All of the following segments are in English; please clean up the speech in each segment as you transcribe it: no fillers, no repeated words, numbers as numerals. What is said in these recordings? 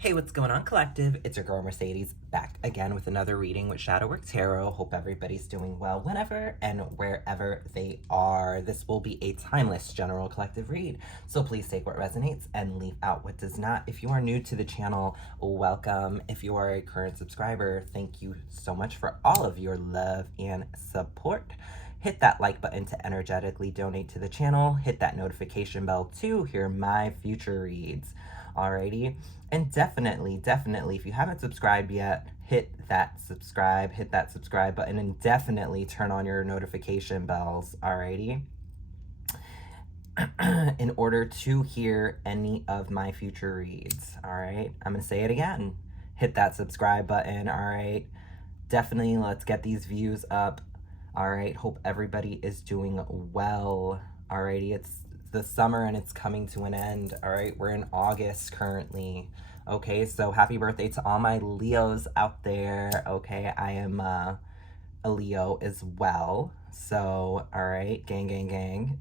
Hey, what's going on, collective? It's your girl Mercedes back again with another reading with Shadowwork Tarot. Hope everybody's doing well whenever and wherever they are. This will be a timeless general collective read, so please take what resonates and leave out what does not. If you are new to the channel, welcome. If you are a current subscriber, thank you so much for all of your love and support. Hit that like button to energetically donate to the channel. Hit that notification bell to hear my future reads. Alrighty. And definitely, if you haven't subscribed yet, hit that subscribe button, and definitely turn on your notification bells, alrighty? In order to hear any of my future reads, alright? I'm gonna say it again. Hit that subscribe button, alright? Definitely, let's get these views up, alright? Hope everybody is doing well, alrighty? It's the summer and it's coming to an end, all right? We're in August currently, okay? So happy birthday to all my Leos out there, okay? I am a Leo as well, so all right, gang, gang, gang.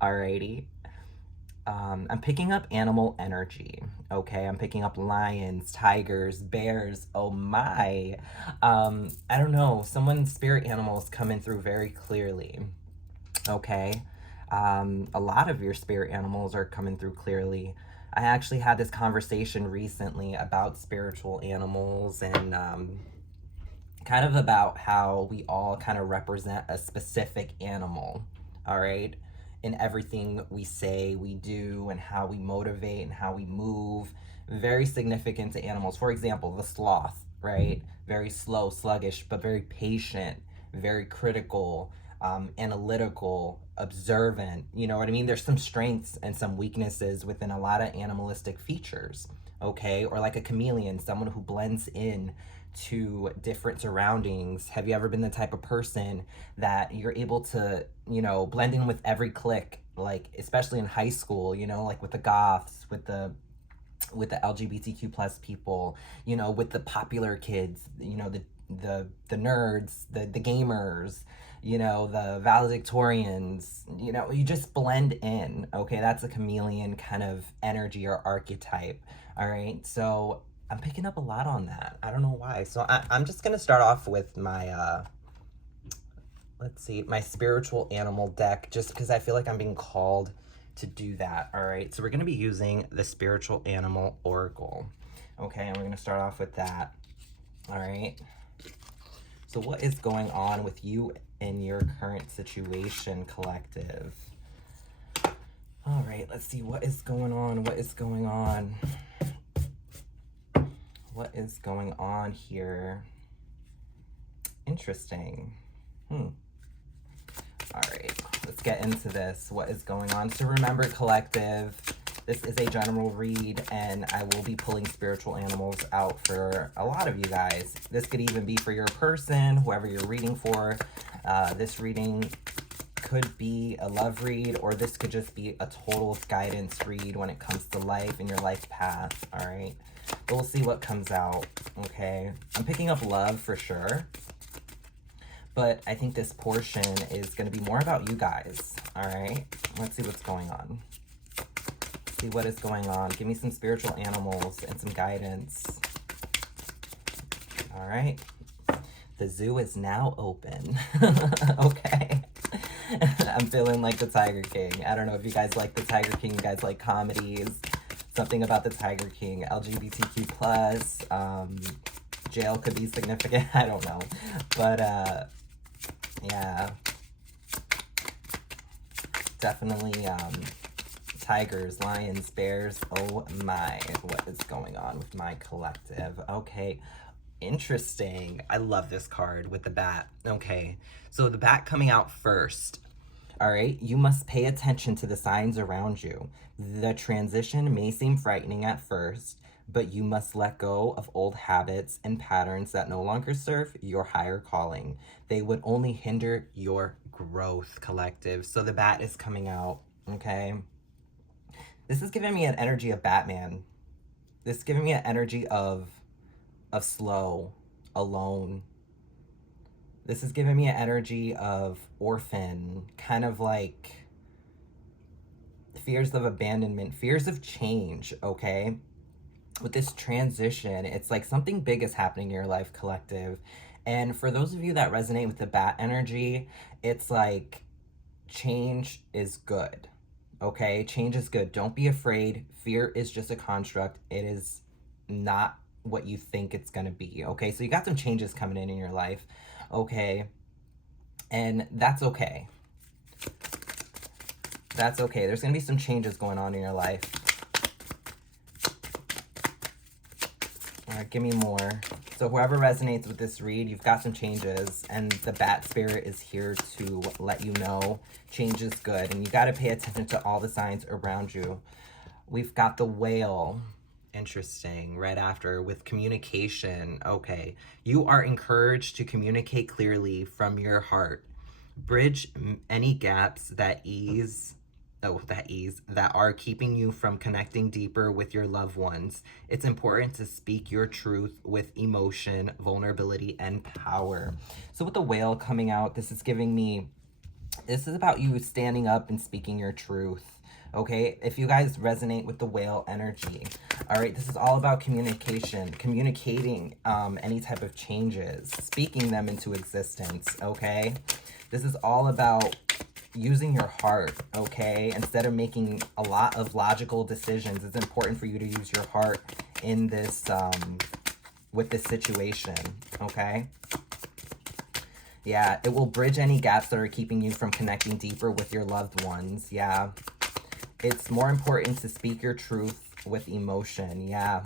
Alrighty. I'm picking up animal energy, okay? I'm picking up lions, tigers, bears, oh my. I don't know, someone's spirit animals coming through very clearly, okay? A lot of your spirit animals are coming through clearly. I actually had this conversation recently about spiritual animals and kind of about how we all kind of represent a specific animal, all right? In everything we say, we do, and how we motivate and how we move. Very significant to animals. For example, the sloth, right? Very slow, sluggish, but very patient, very critical, analytical, observant. You know what I mean? There's some strengths and some weaknesses within a lot of animalistic features, okay? Or like a chameleon, someone who blends in to different surroundings. Have you ever been the type of person that you're able to, blend in with every clique, like especially in high school, like with the goths, with the LGBTQ plus people, with the popular kids, the nerds, the gamers, the valedictorians, you just blend in, okay? That's a chameleon kind of energy or archetype, all right? So I'm picking up a lot on that. I don't know why. So I'm just gonna start off with my, let's see, my spiritual animal deck, just because I feel like I'm being called to do that, all right? So we're gonna be using the Spiritual Animal Oracle, okay? And we're gonna start off with that, all right? So what is going on with you in your current situation, collective? All right, let's see, what is going on? What is going on? What is going on here? Interesting. All right, let's get into this. What is going on? So remember, collective, this is a general read, and I will be pulling spiritual animals out for a lot of you guys. This could even be for your person, whoever you're reading for. This reading could be a love read, or this could just be a total guidance read when it comes to life and your life path, all right? But we'll see what comes out, okay? I'm picking up love for sure, but I think this portion is going to be more about you guys, all right? Let's see what's going on. See what is going on. Give me some spiritual animals and some guidance. All right. The zoo is now open. Okay. I'm feeling like the Tiger King. I don't know if you guys like the Tiger King. You guys like comedies. Something about the Tiger King. LGBTQ plus. Jail could be significant. I don't know. But, yeah. Definitely, tigers, lions, bears. Oh my, what is going on with my collective? Okay, interesting. I love this card with the bat. Okay, so the bat coming out first. All right, you must pay attention to the signs around you. The transition may seem frightening at first, but you must let go of old habits and patterns that no longer serve your higher calling. They would only hinder your growth, collective. So the bat is coming out, okay? This is giving me an energy of Batman. This is giving me an energy of slow, alone. This is giving me an energy of orphan, kind of like fears of abandonment, fears of change, okay? with this transition, it's like something big is happening in your life, collective. And for those of you that resonate with the bat energy, it's like change is good. Okay? Change is good. Don't be afraid. Fear is just a construct. It is not what you think it's going to be. Okay? So you got some changes coming in your life. Okay? And that's okay. That's okay. There's going to be some changes going on in your life. All right, give me more. So whoever resonates with this read, you've got some changes, and the bat spirit is here to let you know change is good, and you got to pay attention to all the signs around you. We've got the whale. Interesting. Right after with communication. Okay. You are encouraged to communicate clearly from your heart. Bridge any gaps that are keeping you from connecting deeper with your loved ones. It's important to speak your truth with emotion, vulnerability, and power. So with the whale coming out, this is about you standing up and speaking your truth. Okay, if you guys resonate with the whale energy, all right, this is all about communication, communicating any type of changes, speaking them into existence. Okay, this is all about using your heart. Okay, instead of making a lot of logical decisions, it's important for you to use your heart in this with this situation. Okay, yeah, it will bridge any gaps that are keeping you from connecting deeper with your loved ones. Yeah, it's more important to speak your truth with emotion. Yeah,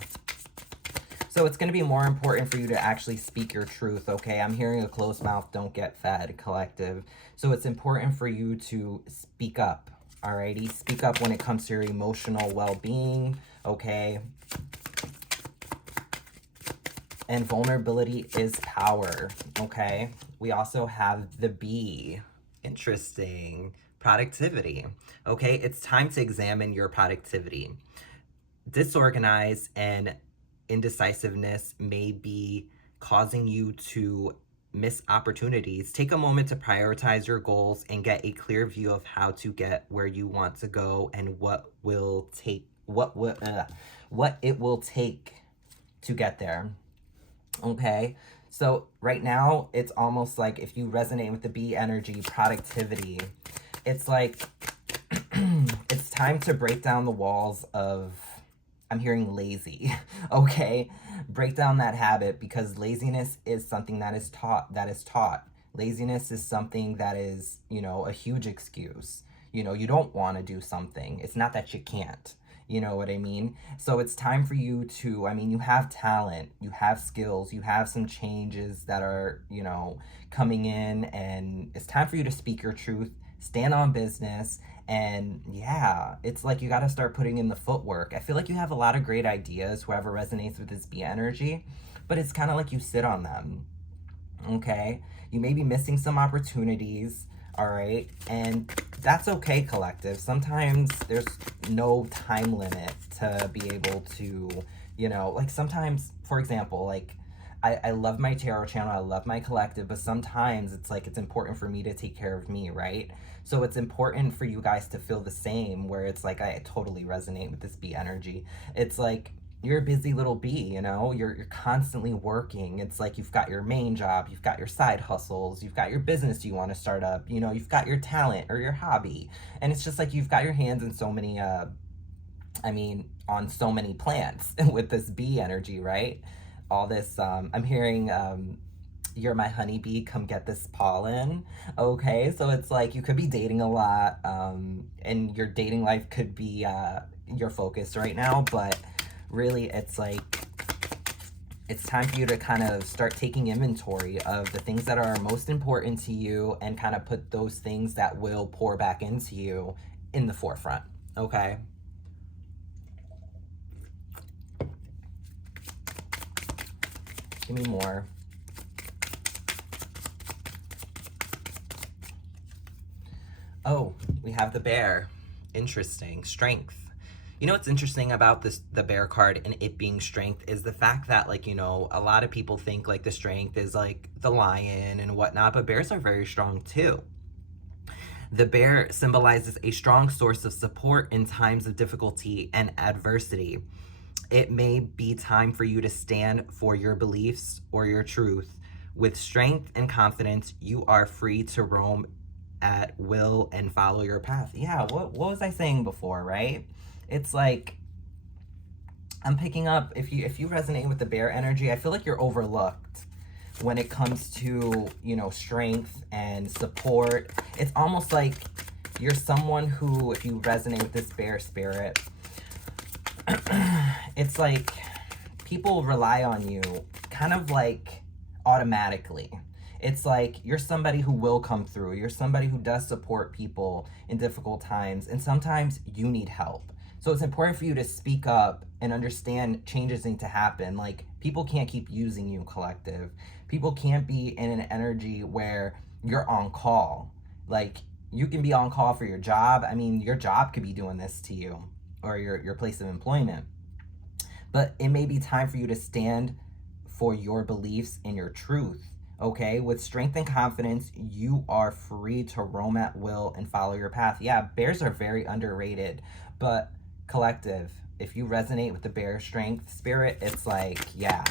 so it's going to be more important for you to actually speak your truth. Okay, I'm hearing a closed mouth don't get fed, collective. So it's important for you to speak up. Alrighty, speak up when it comes to your emotional well-being. Okay, and vulnerability is power. Okay, we also have the bee. Interesting. Productivity. Okay, it's time to examine your productivity. Disorganized and indecisiveness may be causing you to miss opportunities. Take a moment to prioritize your goals and get a clear view of how to get where you want to go and what it will take to get there. Okay, so right now it's almost like if you resonate with the bee energy, productivity, it's like it's time to break down the walls of, I'm hearing lazy. Okay, break down that habit, because laziness is something that is taught. Laziness is something that is, a huge excuse. You don't want to do something. It's not that you can't. You know what I mean? So it's time for you to, you have talent, you have skills, you have some changes that are, coming in, and it's time for you to speak your truth, stand on business, and yeah, it's like you got to start putting in the footwork. I feel like you have a lot of great ideas, whoever resonates with this bee energy, but it's kind of like you sit on them. Okay? You may be missing some opportunities. All right, and that's okay, collective. Sometimes there's no time limit to be able to, like sometimes, for example, like I love my tarot channel, I love my collective, but sometimes it's like it's important for me to take care of me, right? So it's important for you guys to feel the same, where it's like I totally resonate with this bee energy. It's like you're a busy little bee, you're constantly working. It's like you've got your main job, you've got your side hustles, you've got your business you want to start up, you've got your talent or your hobby, and it's just like you've got your hands in so many on so many plants with this bee energy, right? All this I'm hearing you're my honeybee, come get this pollen. Okay, so it's like you could be dating a lot, and your dating life could be your focus right now, but really it's like it's time for you to kind of start taking inventory of the things that are most important to you and kind of put those things that will pour back into you in the forefront. Okay, give me more. Oh, we have the bear. Interesting. Strength. What's interesting about the bear card and it being strength is the fact that, like, a lot of people think like the strength is like the lion and whatnot, but bears are very strong too. The bear symbolizes a strong source of support in times of difficulty and adversity. It may be time for you to stand for your beliefs or your truth. With strength and confidence, you are free to roam at will and follow your path. Yeah, what was I saying before, right? It's like I'm picking up, if you resonate with the bear energy, I feel like you're overlooked when it comes to, you know, strength and support. It's almost like you're someone who, if you resonate with this bear spirit, it's like people rely on you kind of like automatically. It's like you're somebody who will come through. You're somebody who does support people in difficult times, and sometimes you need help. So it's important for you to speak up and understand changes need to happen. Like, people can't keep using you, collective. People can't be in an energy where you're on call. Like, you can be on call for your job. I mean, your job could be doing this to you, or your place of employment. But it may be time for you to stand for your beliefs and your truth. Okay, with strength and confidence, you are free to roam at will and follow your path. Yeah, bears are very underrated, but collective, if you resonate with the bear strength spirit, it's like, yeah,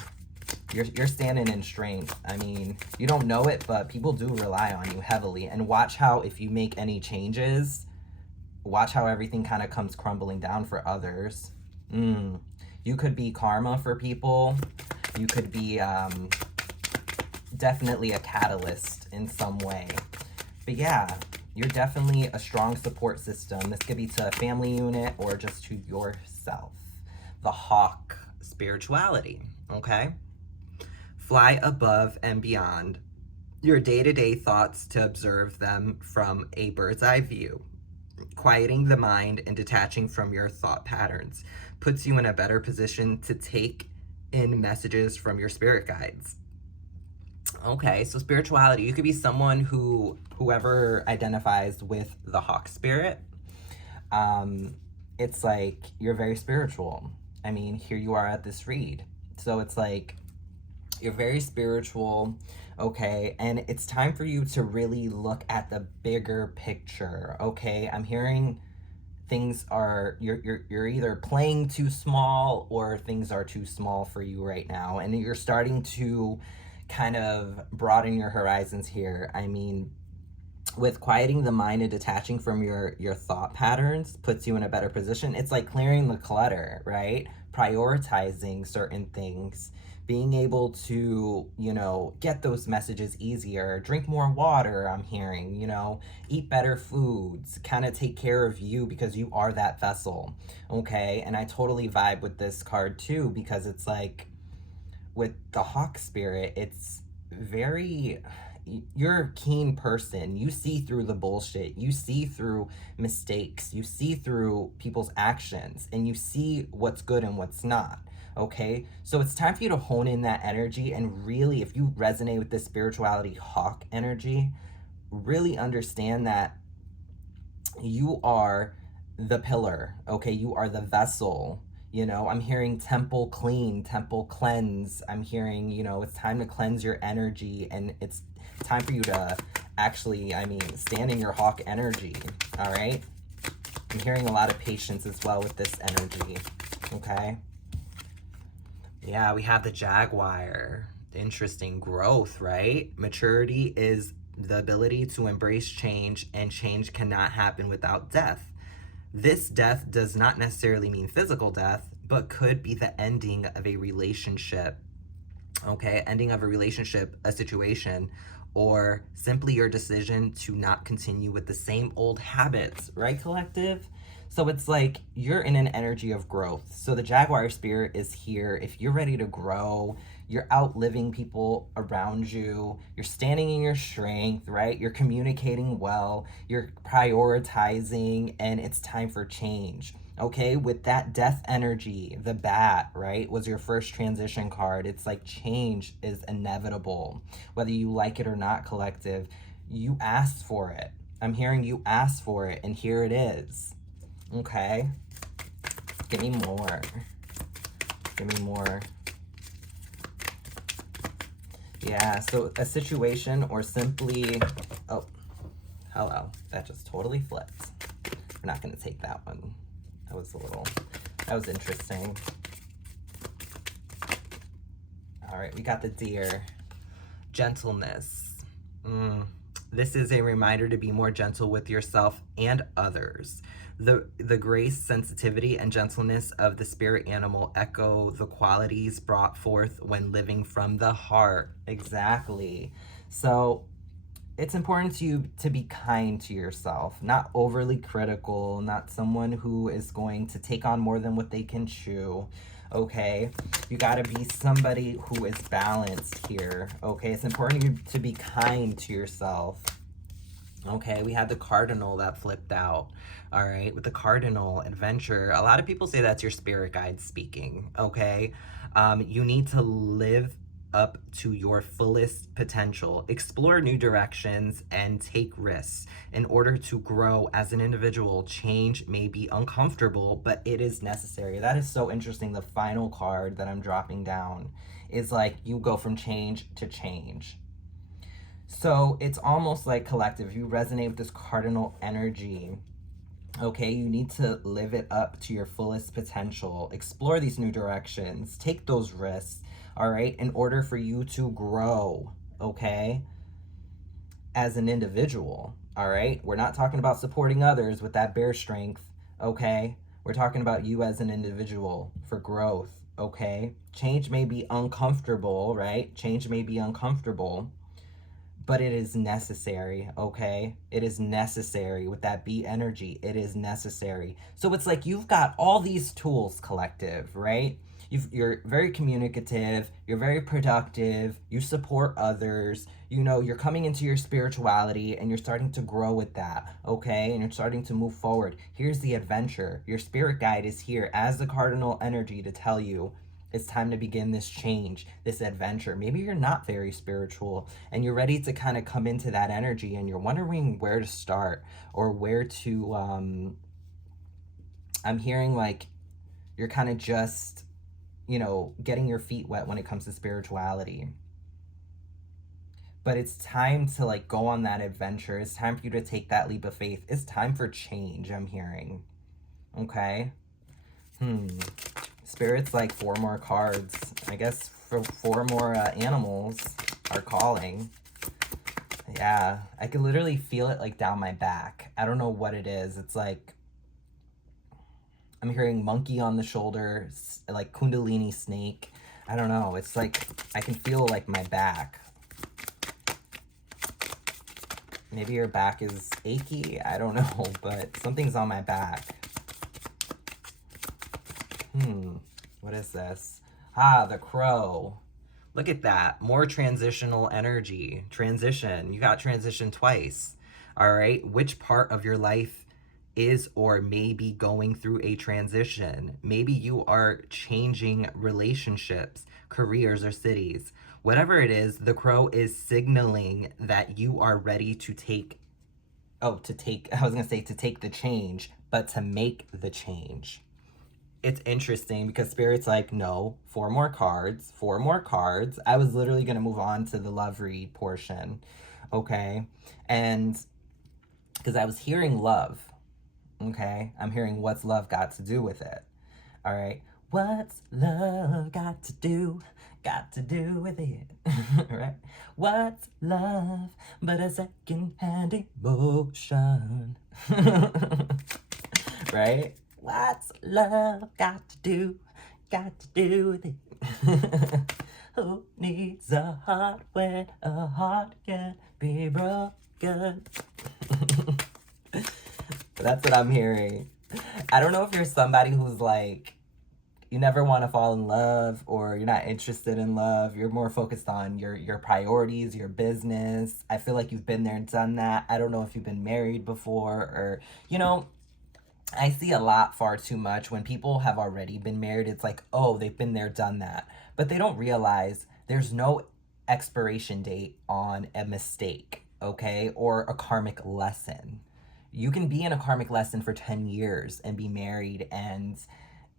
you're standing in strength. I mean, you don't know it, but people do rely on you heavily. And watch how, if you make any changes, watch how everything kind of comes crumbling down for others. You could be karma for people. You could be definitely a catalyst in some way. But yeah, you're definitely a strong support system. This could be to a family unit or just to yourself. The hawk spirituality, okay? Fly above and beyond your day-to-day thoughts to observe them from a bird's eye view. Quieting the mind and detaching from your thought patterns puts you in a better position to take in messages from your spirit guides. Okay, so spirituality, you could be someone whoever identifies with the hawk spirit, it's like you're very spiritual. I mean, here you are at this read. So it's like you're very spiritual, okay? And it's time for you to really look at the bigger picture, okay? I'm hearing things are, you're either playing too small or things are too small for you right now. And you're starting to kind of broaden your horizons here. I mean, with quieting the mind and detaching from your thought patterns puts you in a better position. It's like clearing the clutter, right? Prioritizing certain things, being able to, you know, get those messages easier, drink more water, I'm hearing, you know, eat better foods, kind of take care of you because you are that vessel, okay? And I totally vibe with this card too, because it's like, with the hawk spirit, it's very, you're a keen person. You see through the bullshit. You see through mistakes. You see through people's actions, and you see what's good and what's not. Okay, so it's time for you to hone in that energy and really, if you resonate with this spirituality hawk energy, really understand that you are the pillar. Okay, you are the vessel. You know, I'm hearing temple clean, temple cleanse. I'm hearing, you know, it's time to cleanse your energy, and it's time for you to actually, I mean, stand in your hawk energy, all right? I'm hearing a lot of patience as well with this energy, okay? Yeah, we have the jaguar. Interesting growth, right? Maturity is the ability to embrace change, and change cannot happen without death. This death does not necessarily mean physical death, but could be the ending of a relationship, okay? Ending of a relationship, a situation, or simply your decision to not continue with the same old habits, right, collective? So it's like you're in an energy of growth. So the jaguar spirit is here. If you're ready to grow, you're outliving people around you, you're standing in your strength, right? You're communicating well, you're prioritizing, and it's time for change. Okay, with that death energy, the bat, right, was your first transition card. It's like change is inevitable. Whether you like it or not, collective, you asked for it. I'm hearing you asked for it, and here it is. Okay, give me more. Give me more. Yeah, so a situation or simply, oh, hello, that just totally flipped. We're not gonna take that one. That was interesting. All right, we got the Deer. Gentleness. This is a reminder to be more gentle with yourself and others. The grace, sensitivity, and gentleness of the spirit animal echo the qualities brought forth when living from the heart. Exactly. So it's important to you to be kind to yourself, not overly critical, not someone who is going to take on more than what they can chew. Okay, you got to be somebody who is balanced here. Okay, it's important to be kind to yourself. Okay, we had the cardinal that flipped out. All right, with the cardinal adventure, a lot of people say that's your spirit guide speaking. Okay, you need to live up to your fullest potential, explore new directions, and take risks. In order to grow as an individual, change may be uncomfortable, but it is necessary. That is so interesting. The final card that I'm dropping down is like you go from change to change. So it's almost like collective. You resonate with this cardinal energy. Okay, you need to live it up to your fullest potential. Explore these new directions. Take those risks, all right, in order for you to grow, okay, as an individual, all right? We're not talking about supporting others with that bear strength, okay? We're talking about you as an individual for growth, okay? Change may be uncomfortable, right? Change may be uncomfortable, but it is necessary, okay? It is necessary with that B energy. It is necessary. So it's like you've got all these tools, collective, right? You're very communicative, you're very productive, you support others, you know, you're coming into your spirituality and you're starting to grow with that, okay? And you're starting to move forward. Here's the adventure. Your spirit guide is here as the cardinal energy to tell you, it's time to begin this change, this adventure. Maybe you're not very spiritual and you're ready to kind of come into that energy and you're wondering where to start or where to, I'm hearing like you're kind of just, you know, getting your feet wet when it comes to spirituality. But it's time to like go on that adventure. It's time for you to take that leap of faith. It's time for change, I'm hearing. Okay? Spirit's like 4 more cards. I guess for 4 more animals are calling. Yeah, I could literally feel it like down my back. I don't know what it is. It's like I'm hearing monkey on the shoulder, like kundalini snake. I don't know. It's like I can feel like my back. Maybe your back is achy. I don't know, but something's on my back. What is this? Ah, the crow. Look at that. More transitional energy. Transition. You got transition twice. All right. Which part of your life is or may be going through a transition? Maybe you are changing relationships, careers, or cities. Whatever it is, the crow is signaling that you are ready to take, I was going to say to take the change, but to make the change. It's interesting because Spirit's like, no, 4 more cards, 4 more cards. I was literally going to move on to the love read portion, okay? And because I was hearing love, okay? I'm hearing what's love got to do with it, all right? What's love got to do with it, right? What's love but a second-hand emotion, right? What's love got to do with it? Who needs a heart when a heart can be broken? That's what I'm hearing. I don't know if you're somebody who's like, you never want to fall in love or you're not interested in love. You're more focused on your priorities, your business. I feel like you've been there and done that. I don't know if you've been married before or, you know, I see a lot far too much when people have already been married. It's like, oh, they've been there, done that. But they don't realize there's no expiration date on a mistake, okay? Or a karmic lesson. You can be in a karmic lesson for 10 years and be married and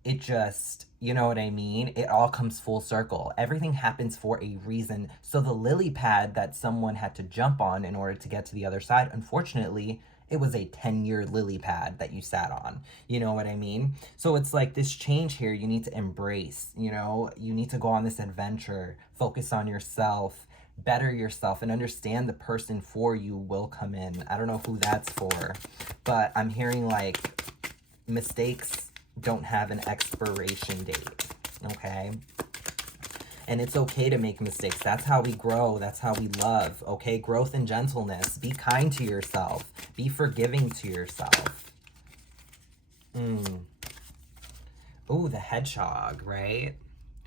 it just, you know what I mean? It all comes full circle. Everything happens for a reason. So the lily pad that someone had to jump on in order to get to the other side, unfortunately, it was a 10-year lily pad that you sat on. You know what I mean? So it's like this change here you need to embrace, you know? You need to go on this adventure, focus on yourself, better yourself, and understand the person for you will come in. I don't know who that's for, but I'm hearing like mistakes don't have an expiration date, okay? And it's okay to make mistakes. That's how we grow. That's how we love, okay? Growth and gentleness. Be kind to yourself. Be forgiving to yourself. Oh, the hedgehog, right?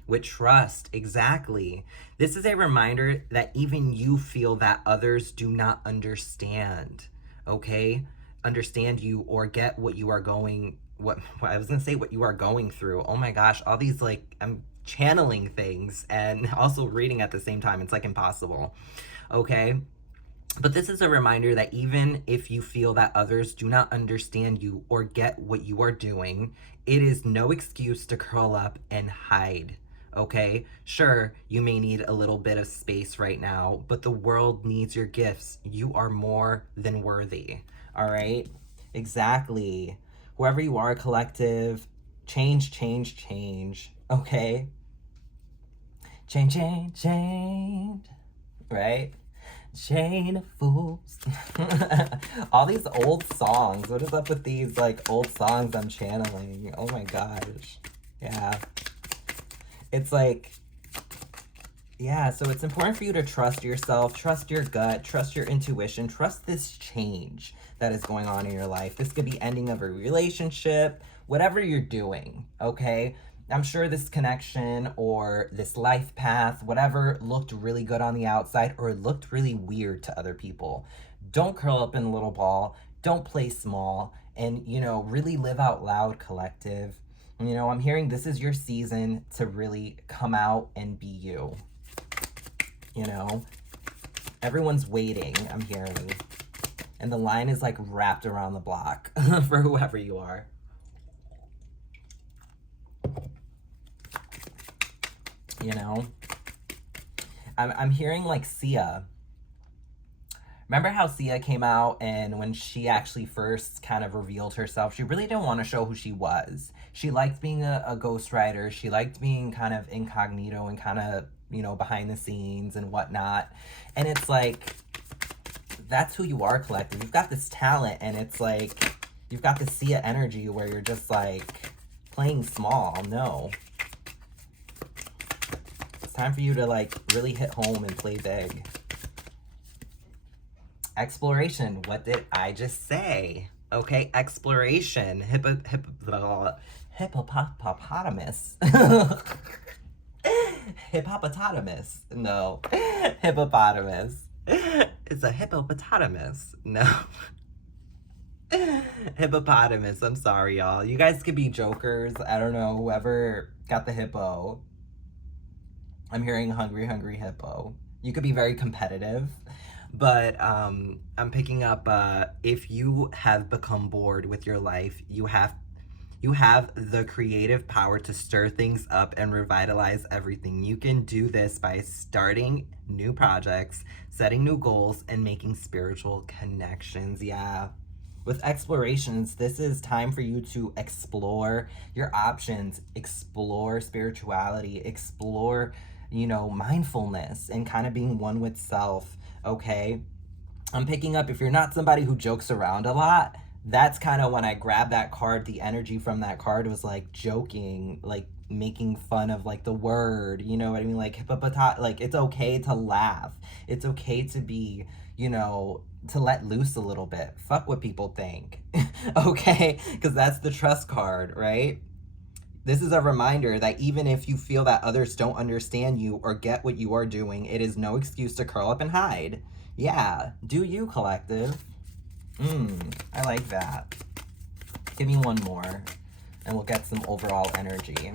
With trust, exactly. This is a reminder that even you feel that others do not understand, okay? Understand you or get what you are going, what I was gonna say, what you are going through. Oh my gosh, all these like, I'm channeling things and also reading at the same time. It's like impossible, okay? But this is a reminder that even if you feel that others do not understand you or get what you are doing, it is no excuse to curl up and hide, okay? Sure, you may need a little bit of space right now, but the world needs your gifts. You are more than worthy, all right? Exactly. Whoever you are, collective, change, change, change, okay? Change, change, change, right? Chain of fools. All these old songs. What is up with these like old songs I'm channeling? Oh my gosh. Yeah. It's like, yeah, so it's important for you to trust yourself, trust your gut, trust your intuition, trust this change that is going on in your life. This could be ending of a relationship, whatever you're doing, okay? I'm sure this connection or this life path, whatever, looked really good on the outside or looked really weird to other people. Don't curl up in a little ball. Don't play small. And, you know, really live out loud, collective. You know, I'm hearing this is your season to really come out and be you. You know, everyone's waiting, I'm hearing. And the line is like wrapped around the block for whoever you are. You know, I'm hearing like Sia. Remember how Sia came out and when she actually first kind of revealed herself, she really didn't want to show who she was. She liked being a ghostwriter. She liked being kind of incognito and kind of, you know, behind the scenes and whatnot. And it's like, that's who you are, collective. You've got this talent and it's like, you've got the Sia energy where you're just like playing small. No. It's time for you to like really hit home and play big. Exploration. What did I just say? Okay, exploration. Hippopotamus. Hippopotamus. No. Hippopotamus. It's a hippopotamus. No. Hippopotamus. I'm sorry, y'all. You guys could be jokers. I don't know. Whoever got the hippo. I'm hearing hungry, hungry hippo. You could be very competitive. But I'm picking up, if you have become bored with your life, you have the creative power to stir things up and revitalize everything. You can do this by starting new projects, setting new goals, and making spiritual connections. Yeah. With explorations, this is time for you to explore your options, explore spirituality, explore, you know, mindfulness and kind of being one with self. Okay, I'm picking up if you're not somebody who jokes around a lot, that's kind of when I grabbed that card, the energy from that card was like joking, like making fun of like the word, you know what I mean? Like like it's okay to laugh. It's okay to be, you know, to let loose a little bit. Fuck what people think. Okay? Because that's the trust card, right? This is a reminder that even if you feel that others don't understand you or get what you are doing, it is no excuse to curl up and hide. Yeah, do you, collective? I like that. Give me one more, and we'll get some overall energy.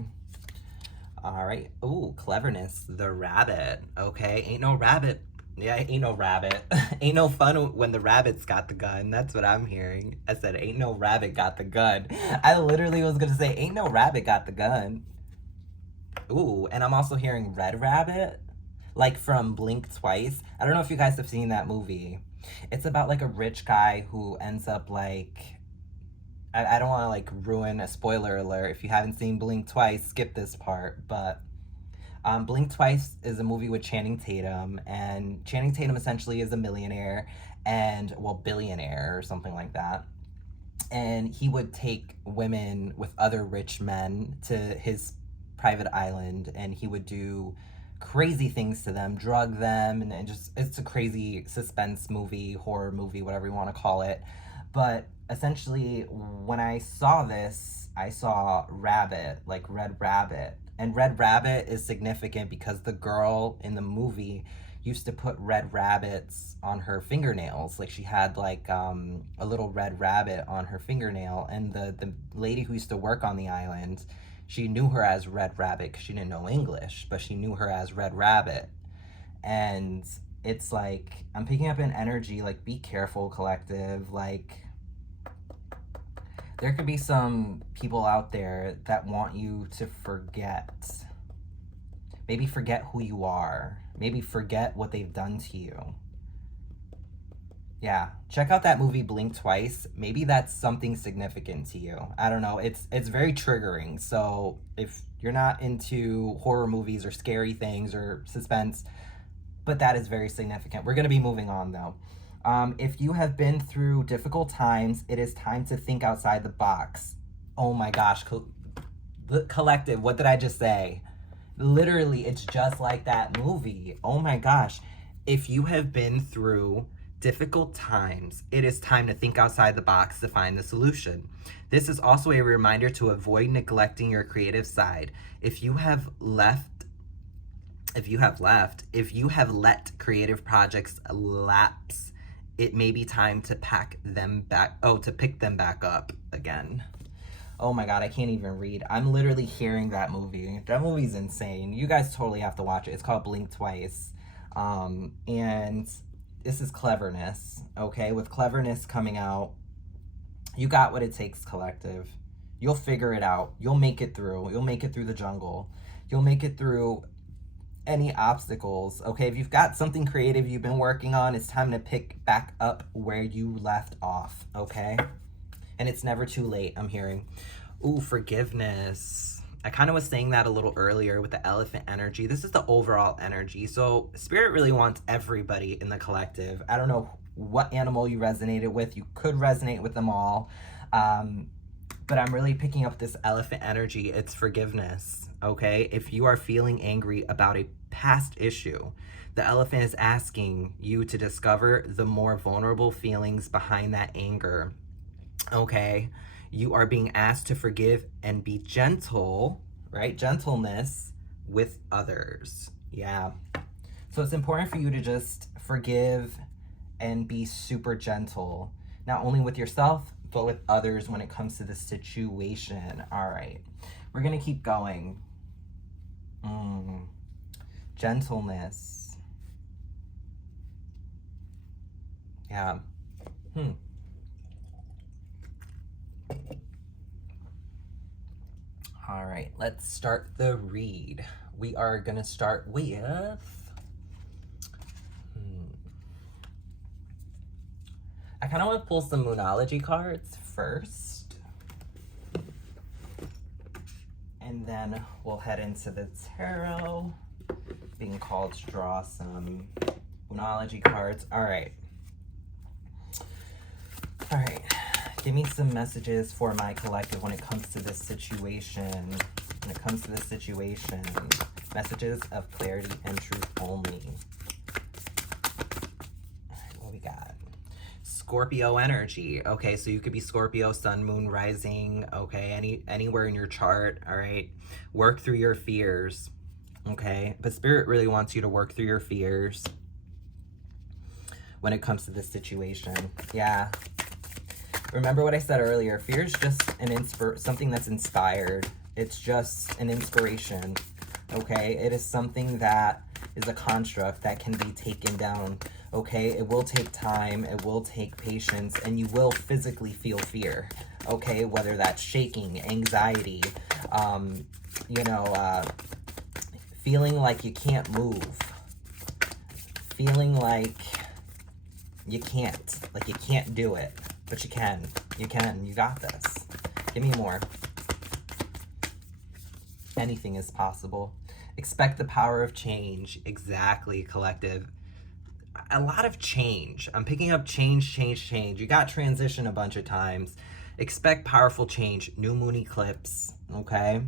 All right. Ooh, cleverness. The rabbit. Okay, ain't no rabbit. Yeah, ain't no rabbit. Ain't no fun when the rabbit's got the gun. That's what I'm hearing. I said, ain't no rabbit got the gun. I literally was gonna say, ain't no rabbit got the gun. Ooh, and I'm also hearing Red Rabbit, like from Blink Twice. I don't know if you guys have seen that movie. It's about like a rich guy who ends up like, I don't want to like ruin a spoiler alert. If you haven't seen Blink Twice, skip this part. But Blink Twice is a movie with Channing Tatum, and Channing Tatum essentially is a millionaire and, well, billionaire or something like that. And he would take women with other rich men to his private island, and he would do crazy things to them, drug them, and just, it's a crazy suspense movie, horror movie, whatever you want to call it. But essentially, when I saw this, I saw Rabbit, like Red Rabbit. And Red Rabbit is significant because the girl in the movie used to put red rabbits on her fingernails. Like she had like a little red rabbit on her fingernail, and the lady who used to work on the island, she knew her as Red Rabbit because she didn't know English, but she knew her as Red Rabbit. And it's like, I'm picking up an energy like, be careful, collective. Like, there could be some people out there that want you to forget. Maybe forget who you are. Maybe forget what they've done to you. Yeah, check out that movie Blink Twice. Maybe that's something significant to you. I don't know. It's very triggering. So if you're not into horror movies or scary things or suspense, but that is very significant. We're going to be moving on though. If you have been through difficult times, it is time to think outside the box. Oh my gosh, collective, what did I just say? Literally, it's just like that movie. Oh my gosh. If you have been through difficult times, it is time to think outside the box to find the solution. This is also a reminder to avoid neglecting your creative side. If you have let creative projects lapse, it may be time to pick them back up again. Oh my god, I can't even read. I'm literally hearing that movie. That movie's insane. You guys totally have to watch it. It's called Blink Twice. And this is cleverness, okay? With cleverness coming out, you got what it takes, collective. You'll figure it out. You'll make it through. You'll make it through the jungle. You'll make it through any obstacles, okay? If you've got something creative you've been working on, it's time to pick back up where you left off, okay? And it's never too late, I'm hearing. Ooh, forgiveness. I kind of was saying that a little earlier with the elephant energy. This is the overall energy. So Spirit really wants everybody in the collective. I don't know what animal you resonated with. You could resonate with them all. But I'm really picking up this elephant energy. It's forgiveness, okay? If you are feeling angry about a past issue, the elephant is asking you to discover the more vulnerable feelings behind that anger, okay? You are being asked to forgive and be gentle, right? Gentleness with others, yeah. So it's important for you to just forgive and be super gentle, not only with yourself, but with others when it comes to the situation. All right, we're gonna keep going. Gentleness. Yeah. All right, let's start the read. We are gonna start with I kind of want to pull some Moonology cards first, and then we'll head into the tarot, being called to draw some Moonology cards. All right. Give me some messages for my collective when it comes to this situation. Messages of clarity and truth only. All right, what we got? Scorpio energy. Okay, so you could be Scorpio, sun, moon, rising, okay, anywhere in your chart, all right? Work through your fears, okay? But Spirit really wants you to work through your fears when it comes to this situation. Yeah. Remember what I said earlier, fear is just something that's inspired. It's just an inspiration, okay? It is something that is a construct that can be taken down, okay? It will take time, it will take patience, and you will physically feel fear, okay? Whether that's shaking, anxiety, feeling like you can't move, feeling like You can't. Like, you can't do it. But you can. You can. You got this. Give me more. Anything is possible. Expect the power of change. Exactly, collective. A lot of change. I'm picking up change, change, change. You got transition a bunch of times. Expect powerful change. New moon eclipse. Okay?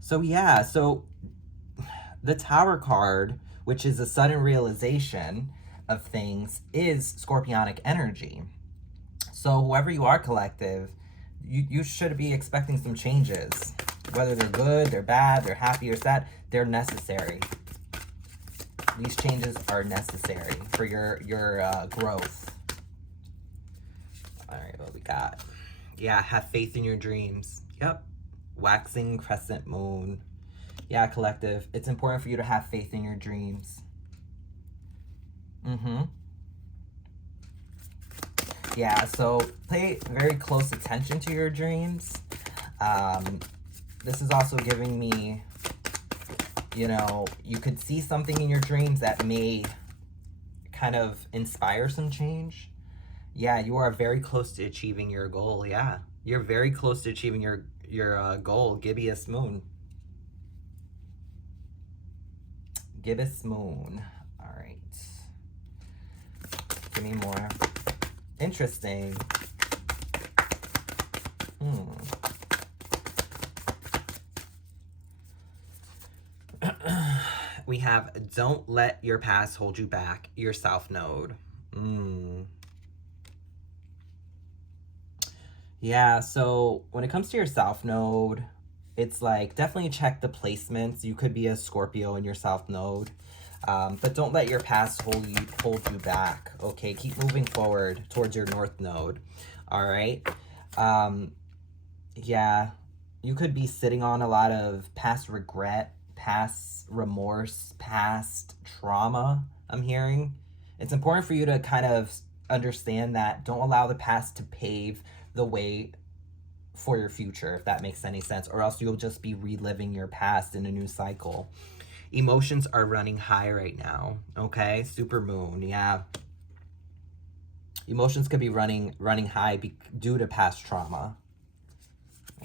So, yeah. So, the Tower card, which is a sudden realization of things, is Scorpionic energy. So whoever you are, collective, you should be expecting some changes. Whether they're good, they're bad, they're happy or sad, they're necessary. These changes are necessary for your growth. All right, what we got? Yeah, have faith in your dreams. Yep. Waxing crescent moon. Yeah, collective. It's important for you to have faith in your dreams. Yeah, so pay very close attention to your dreams. This is also giving me, you know, you could see something in your dreams that may kind of inspire some change. Yeah, you are very close to achieving your goal. Yeah, you're very close to achieving your goal. Gibbous moon. Gibbous moon. All right. Give me more. Interesting. We have don't let your past hold you back. Your South Node. Yeah, so when it comes to your South Node, it's like definitely check the placements. You could be a Scorpio in your South Node. But don't let your past hold you back. Okay, keep moving forward towards your North Node. All right. Yeah, you could be sitting on a lot of past regret, past remorse, past trauma. I'm hearing it's important for you to kind of understand that. Don't allow the past to pave the way for your future, if that makes any sense, or else you'll just be reliving your past in a new cycle. Emotions are running high right now, okay? Super moon, yeah. Emotions could be running high due to past trauma,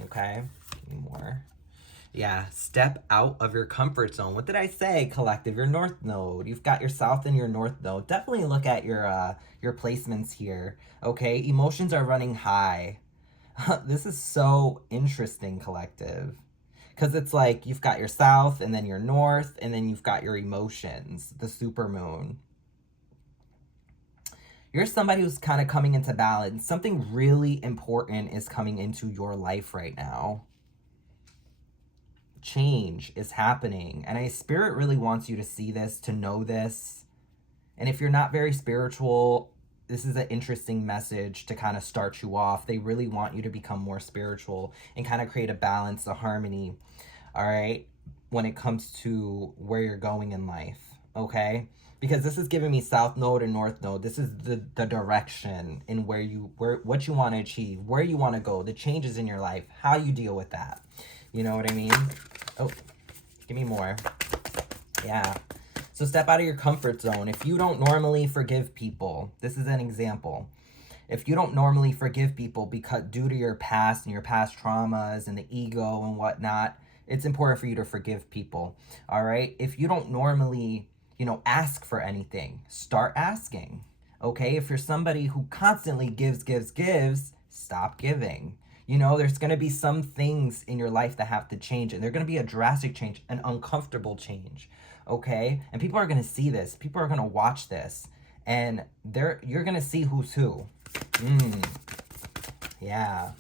okay? Give me more. Yeah, step out of your comfort zone. What did I say, collective? Your North Node. You've got your South and your North Node. Definitely look at your placements here, okay? Emotions are running high. This is so interesting, collective. Because it's like you've got your South and then your North and then you've got your emotions, the super moon. You're somebody who's kind of coming into balance. Something really important is coming into your life right now. Change is happening. And Spirit really wants you to see this, to know this. And if you're not very spiritual, this is an interesting message to kind of start you off. They really want you to become more spiritual and kind of create a balance, a harmony, all right, when it comes to where you're going in life, okay? Because this is giving me South Node and North Node. This is the direction in what you want to achieve, where you want to go, the changes in your life, how you deal with that. You know what I mean? Oh, give me more. Yeah. So step out of your comfort zone. If you don't normally forgive people, this is an example. If you don't normally forgive people because due to your past and your past traumas and the ego and whatnot, it's important for you to forgive people. All right. If you don't normally, ask for anything, start asking. Okay. If you're somebody who constantly gives, stop giving. There's going to be some things in your life that have to change, and they're going to be a drastic change, an uncomfortable change. Okay. And people are going to see this. People are going to watch this, and you're going to see who's who. Yeah.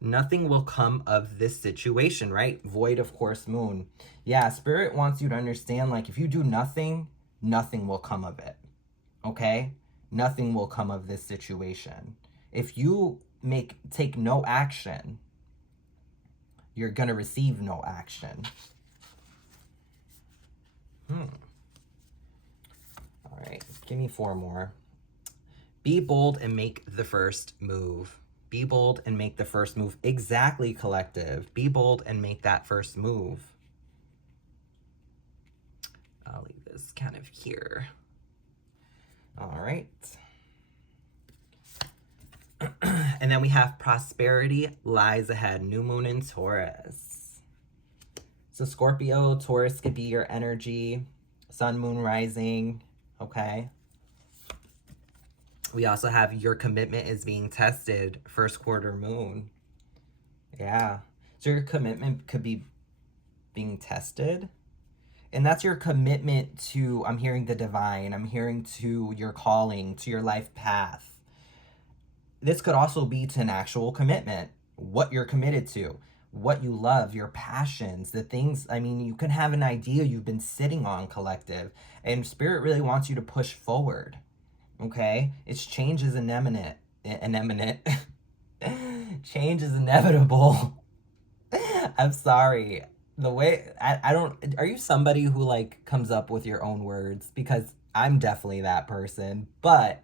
Nothing will come of this situation, right? Void, of course, moon. Yeah, Spirit wants you to understand, like, if you do nothing, nothing will come of it. Okay? Nothing will come of this situation. If you take no action, you're going to receive no action. All right, give me 4 more. Be bold and make the first move. Be bold and make the first move. Exactly, collective. Be bold and make that first move. I'll leave this kind of here. All right. And then we have prosperity lies ahead. New moon in Taurus. So Scorpio, Taurus could be your energy. Sun, moon, rising. Okay. We also have your commitment is being tested. First quarter moon. Yeah. So your commitment could be being tested. And that's your commitment to, I'm hearing the divine. I'm hearing to your calling, to your life path. This could also be to an actual commitment, what you're committed to, what you love, your passions, the things. I mean, you can have an idea you've been sitting on, collective, and spirit really wants you to push forward. Okay? It's change is inevitable. Change is inevitable. I'm sorry. The way I don't, are you somebody who like comes up with your own words? Because I'm definitely that person, but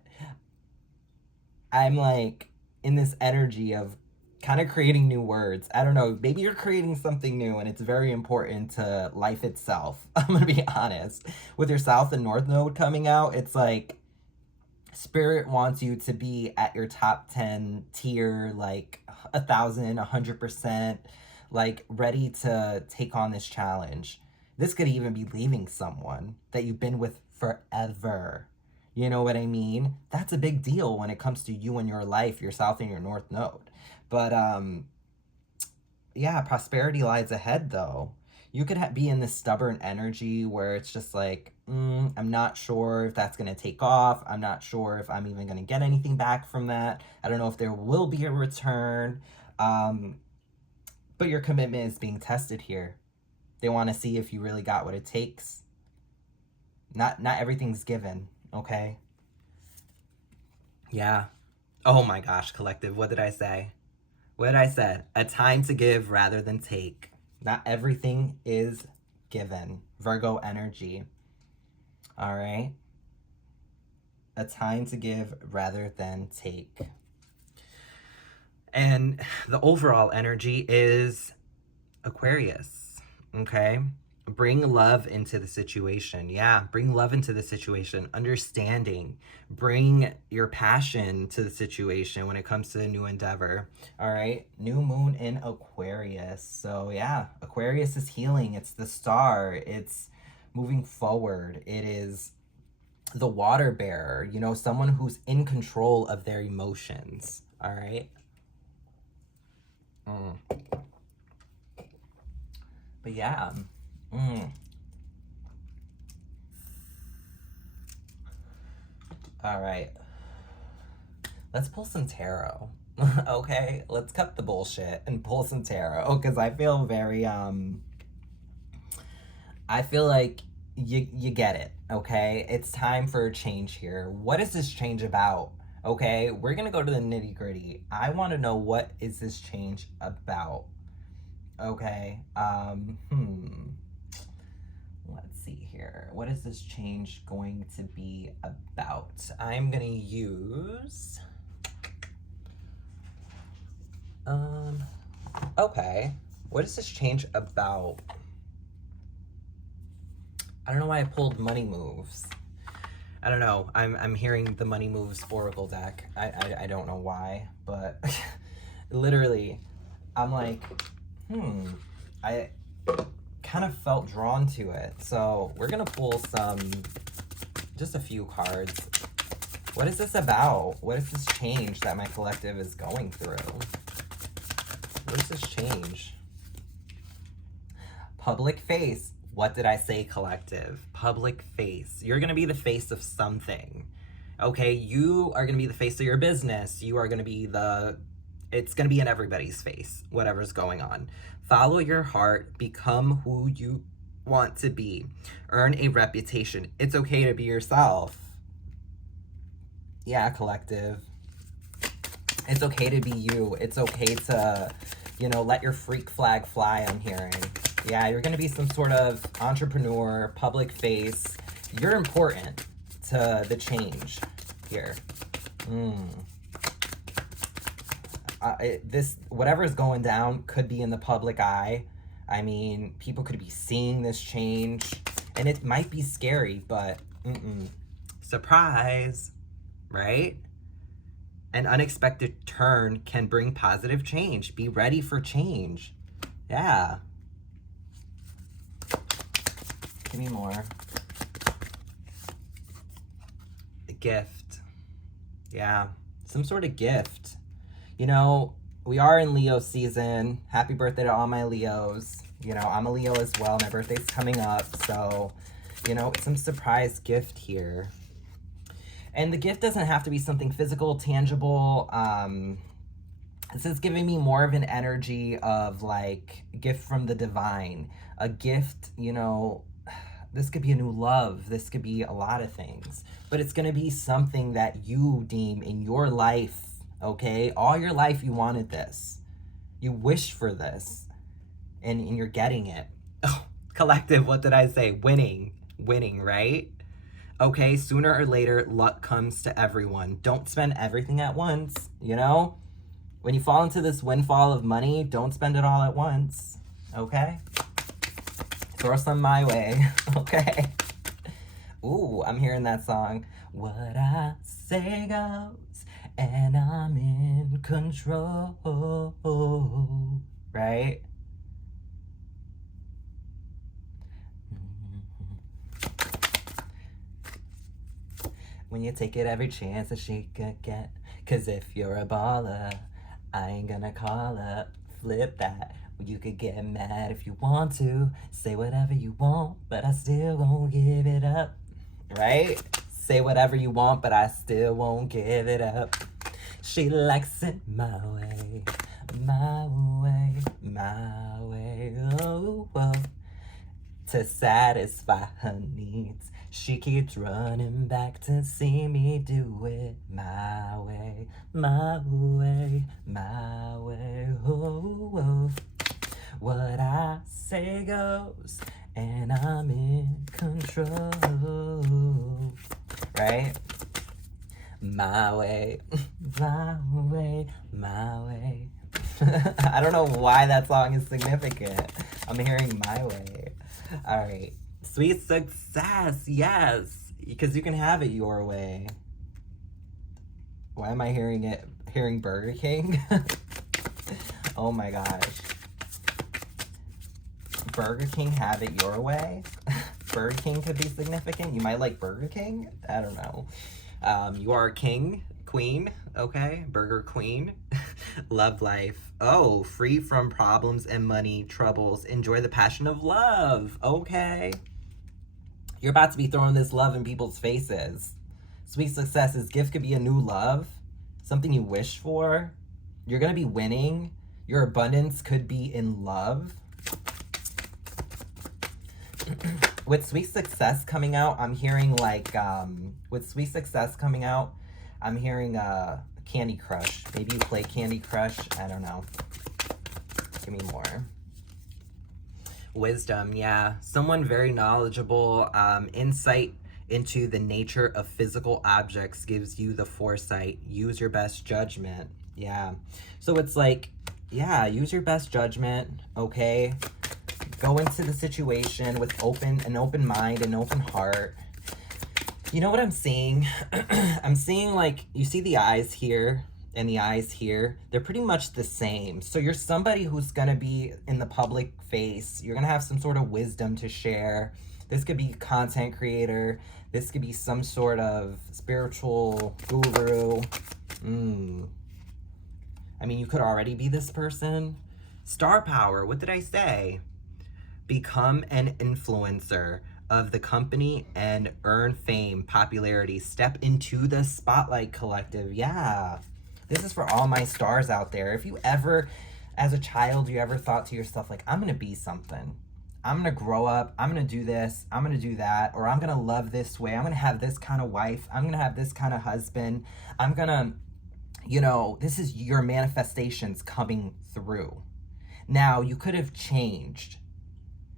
I'm like in this energy of kind of creating new words. I don't know, maybe you're creating something new and it's very important to life itself. I'm gonna be honest. With your South and North Node coming out, it's like Spirit wants you to be at your top 10 tier, like 1,000, 100%, like ready to take on this challenge. This could even be leaving someone that you've been with forever. You know what I mean? That's a big deal when it comes to you and your life, your South and your North Node. But yeah, prosperity lies ahead though. You could be in this stubborn energy where it's just like, I'm not sure if that's going to take off. I'm not sure if I'm even going to get anything back from that. I don't know if there will be a return. But your commitment is being tested here. They want to see if you really got what it takes. Not everything's given, okay? Yeah. Oh my gosh, collective, what did I say? What did I say? A time to give rather than take. Not everything is given. Virgo energy. All right? A time to give rather than take. And the overall energy is Aquarius, okay? Bring love into the situation. Yeah, bring love into the situation. Understanding. Bring your passion to the situation when it comes to a new endeavor. All right, new moon in Aquarius. So yeah, Aquarius is healing. It's the star. It's moving forward. It is the water bearer, you know, someone who's in control of their emotions. All right. But yeah. All right. Let's pull some tarot. Okay? Let's cut the bullshit and pull some tarot because I feel very I feel like you get it, okay? It's time for a change here. What is this change about? Okay? We're going to go to the nitty-gritty. I want to know, what is this change about? Okay? Let's see here. What is this change going to be about? I'm gonna use okay. What is this change about? I don't know why I pulled money moves. I don't know. I'm hearing the money moves oracle deck. I don't know why, but literally I'm like, I kind of felt drawn to it. So we're gonna pull just a few cards. What is this about? What is this change that my collective is going through? What is this change? Public face. What did I say, collective? Public face. You're gonna be the face of something. Okay, you are gonna be the face of your business. You are gonna be it's gonna be in everybody's face, whatever's going on. Follow your heart, become who you want to be. Earn a reputation. It's okay to be yourself. Yeah, collective. It's okay to be you. It's okay to, you know, let your freak flag fly, I'm hearing. Yeah, you're gonna be some sort of entrepreneur, public face. You're important to the change here. Whatever is going down could be in the public eye. I mean, people could be seeing this change, and it might be scary, but Surprise, right? An unexpected turn can bring positive change. Be ready for change. Yeah. Give me more. A gift. Yeah. Some sort of gift. You know, we are in Leo season. Happy birthday to all my Leos. You know, I'm a Leo as well. My birthday's coming up. So, you know, some surprise gift here. And the gift doesn't have to be something physical, tangible. This is giving me more of an energy of like a gift from the divine. A gift, you know, this could be a new love. This could be a lot of things. But it's going to be something that you deem in your life, okay? All your life you wanted this. You wished for this. And you're getting it. Oh, collective, what did I say? Winning. Winning, right? Okay, sooner or later, luck comes to everyone. Don't spend everything at once, you know? When you fall into this windfall of money, don't spend it all at once, okay? Throw some my way, okay? Ooh, I'm hearing that song. What I say goes, and I'm in control, right? When you take it every chance that she could get. Cause if you're a baller, I ain't gonna call up. Flip that. You could get mad if you want to. Say whatever you want, but I still won't give it up. Right? Say whatever you want, but I still won't give it up. She likes it my way, my way, my way. Oh, oh. To satisfy her needs. She keeps running back to see me do it my way, my way, my way. Oh, oh. What I say goes, and I'm in control. Right? My way, my way, my way. I don't know why that song is significant. I'm hearing my way. All right. Sweet success, yes, because you can have it your way. Why am I hearing Burger King? Oh my gosh. Burger King, have it your way? Burger King could be significant. You might like Burger King? I don't know. You are a king, queen, okay? Burger queen. Love life. Oh, free from problems and money troubles. Enjoy the passion of love, okay? You're about to be throwing this love in people's faces. Sweet successes. Gift could be a new love, something you wish for. You're going to be winning. Your abundance could be in love. With sweet success coming out, I'm hearing like, with sweet success coming out, I'm hearing Candy Crush. Maybe you play Candy Crush. I don't know. Give me more. Wisdom, yeah. Someone very knowledgeable. Insight into the nature of physical objects gives you the foresight. Use your best judgment. Yeah. So it's like, yeah, use your best judgment, okay? Go into the situation with an open mind, an open heart. You know what I'm seeing? I'm seeing like, you see the eyes here and the eyes here, they're pretty much the same. So you're somebody who's gonna be in the public face. You're gonna have some sort of wisdom to share. This could be content creator. This could be some sort of spiritual guru. I mean, you could already be this person. Star power, what did I say? Become an influencer of the company and earn fame, popularity. Step into the spotlight, collective. Yeah. This is for all my stars out there. If you ever, as a child, you ever thought to yourself, like, I'm going to be something. I'm going to grow up. I'm going to do this. I'm going to do that. Or I'm going to love this way. I'm going to have this kind of wife. I'm going to have this kind of husband. I'm going to, you know, this is your manifestations coming through. Now, you could have changed.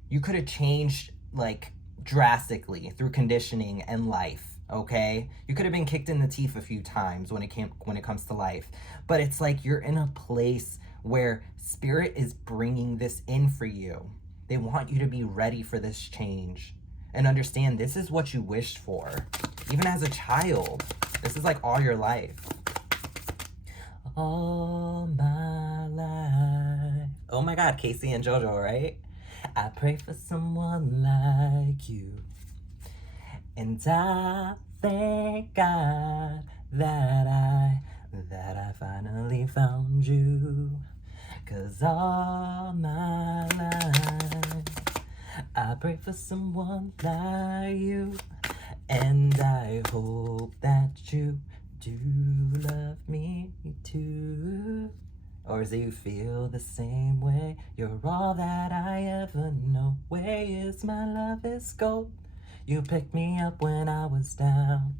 You could have changed, like, drastically through conditioning and life. Okay, you could have been kicked in the teeth a few times when it comes to life, but it's like you're in a place where spirit is bringing this in for you. They want you to be ready for this change and understand this is what you wished for. even as a child. This is like all your life. All my life. Oh my God, Casey and JoJo, right? I pray for someone like you. And I thank God that I finally found you. 'Cause all my life I pray for someone like you. And I hope that you do love me too. Or do you feel the same way? You're all that I ever know. Where is my love is gold. You picked me up when I was down.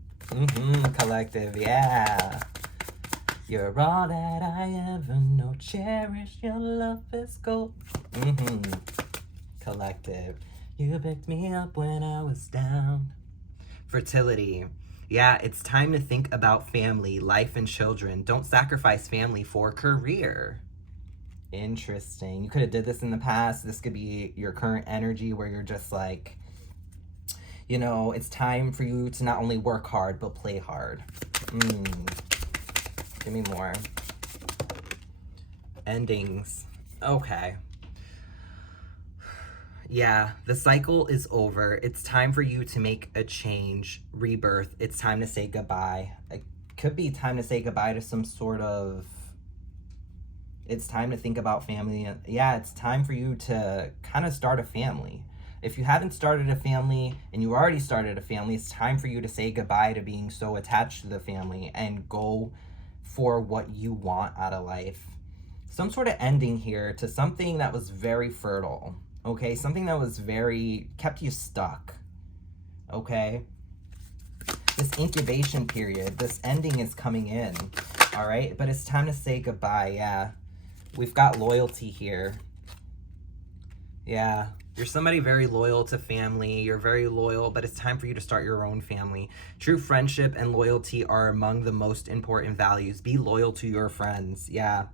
Collective, yeah. You're all that I ever know. Cherish your love is gold. Collective. You picked me up when I was down. Fertility. Yeah, it's time to think about family, life, and children. Don't sacrifice family for career. Interesting. You could have did this in the past. This could be your current energy where you're just like, you know, it's time for you to not only work hard, but play hard. Give me more. Endings. Okay. Yeah, the cycle is over. It's time for you to make a change, rebirth. It's time to say goodbye. It could be time to say goodbye to some sort of... It's time to think about family. Yeah, it's time for you to kind of start a family. If you haven't started a family and you already started a family, it's time for you to say goodbye to being so attached to the family and go for what you want out of life. Some sort of ending here to something that was very fertile. Okay, something that was kept you stuck. Okay, this incubation period, this ending is coming in. All right, but it's time to say goodbye. Yeah, we've got loyalty here. Yeah, you're somebody very loyal to family. You're very loyal, but it's time for you to start your own family. True friendship and loyalty are among the most important values. Be loyal to your friends. Yeah,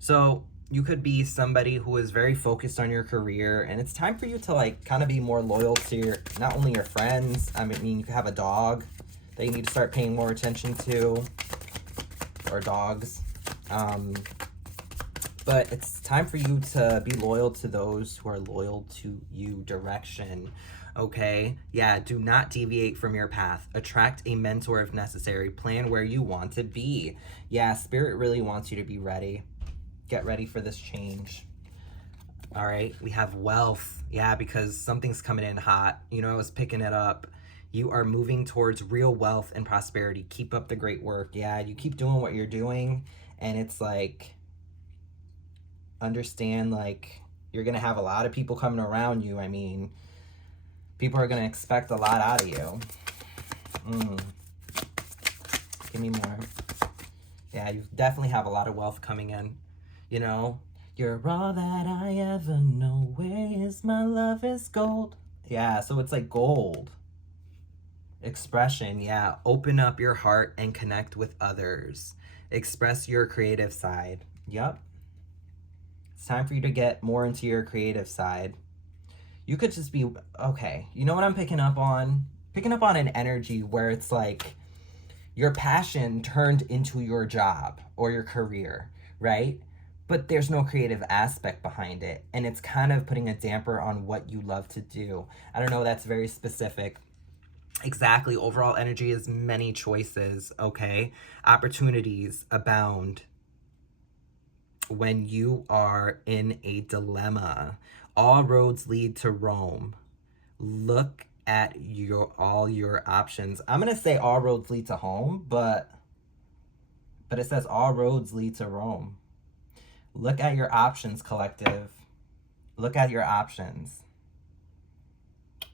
so you could be somebody who is very focused on your career, and it's time for you to like kind of be more loyal to not only your friends. I mean, you could have a dog that you need to start paying more attention to, or dogs. But it's time for you to be loyal to those who are loyal to you. Direction. Okay? Yeah, do not deviate from your path. Attract a mentor if necessary. Plan where you want to be. Yeah, Spirit really wants you to be ready. Get ready for this change. All right, we have wealth. Yeah, because something's coming in hot. You know, I was picking it up. You are moving towards real wealth and prosperity. Keep up the great work. Yeah, you keep doing what you're doing, and it's like, understand, like, you're gonna have a lot of people coming around you. I mean, people are gonna expect a lot out of you. Give me more. Yeah, you definitely have a lot of wealth coming in. You know, you're all that I ever know. Where is my love is gold. Yeah, so it's like gold. Expression, yeah. Open up your heart and connect with others. Express your creative side. Yep. It's time for you to get more into your creative side. You could just be, okay, you know what I'm picking up on? Picking up on an energy where it's like your passion turned into your job or your career, right? But there's no creative aspect behind it. And it's kind of putting a damper on what you love to do. I don't know, that's very specific. Exactly. Overall energy is many choices, okay? Opportunities abound when you are in a dilemma. All roads lead to Rome. Look at all your options. I'm going to say all roads lead to home, but it says all roads lead to Rome. Look at your options, collective. Look at your options.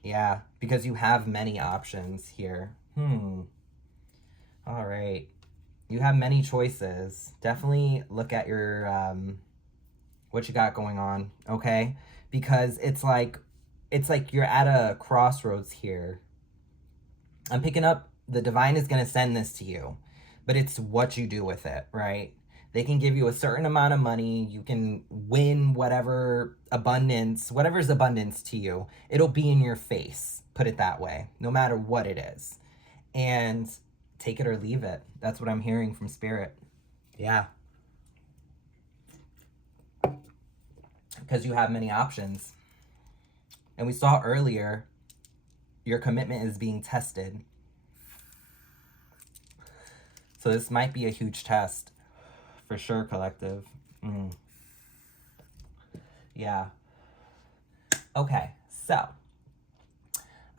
Yeah, because you have many options here. All right. You have many choices. Definitely look at your, what you got going on, okay? Because it's like you're at a crossroads here. I'm picking up, the divine is going to send this to you, but it's what you do with it, right? They can give you a certain amount of money. You can win whatever's abundance to you. It'll be in your face, put it that way, no matter what it is. and take it or leave it. That's what I'm hearing from Spirit. Yeah. Because you have many options. And we saw earlier, your commitment is being tested. So this might be a huge test. For sure, collective. Yeah. Okay, so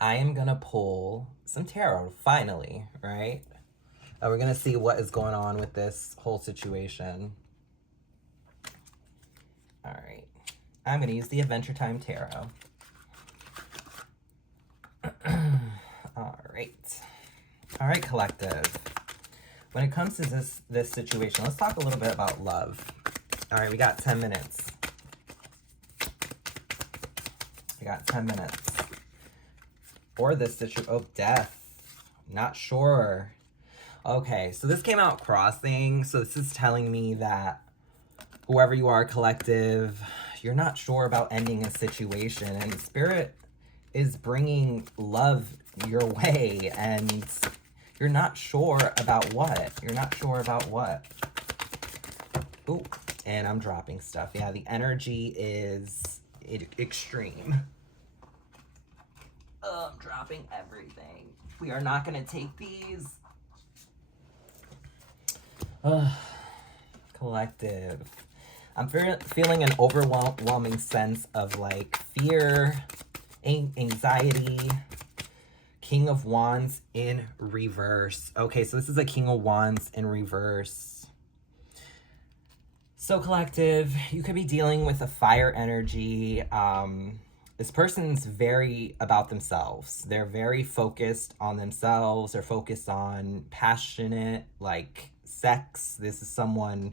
I am gonna pull some tarot finally, right? We're gonna see what is going on with this whole situation. All right, I'm gonna use the Adventure Time Tarot. All right, collective. When it comes to this situation, let's talk a little bit about love. All right, we got 10 minutes. We got 10 minutes. For this situation, oh, death. Not sure. Okay, so this came out crossing. So this is telling me that whoever you are, collective, you're not sure about ending a situation. And Spirit is bringing love your way. And you're not sure about what. You're not sure about what. Ooh, and I'm dropping stuff. Yeah, the energy is extreme. I'm dropping everything. We are not going to take these. Collective. I'm feeling an overwhelming sense of like fear, anxiety. King of Wands in reverse. Okay, so this is a King of Wands in reverse. So collective, you could be dealing with a fire energy. This person's very about themselves. They're very focused on themselves. They're focused on passionate, like sex. This is someone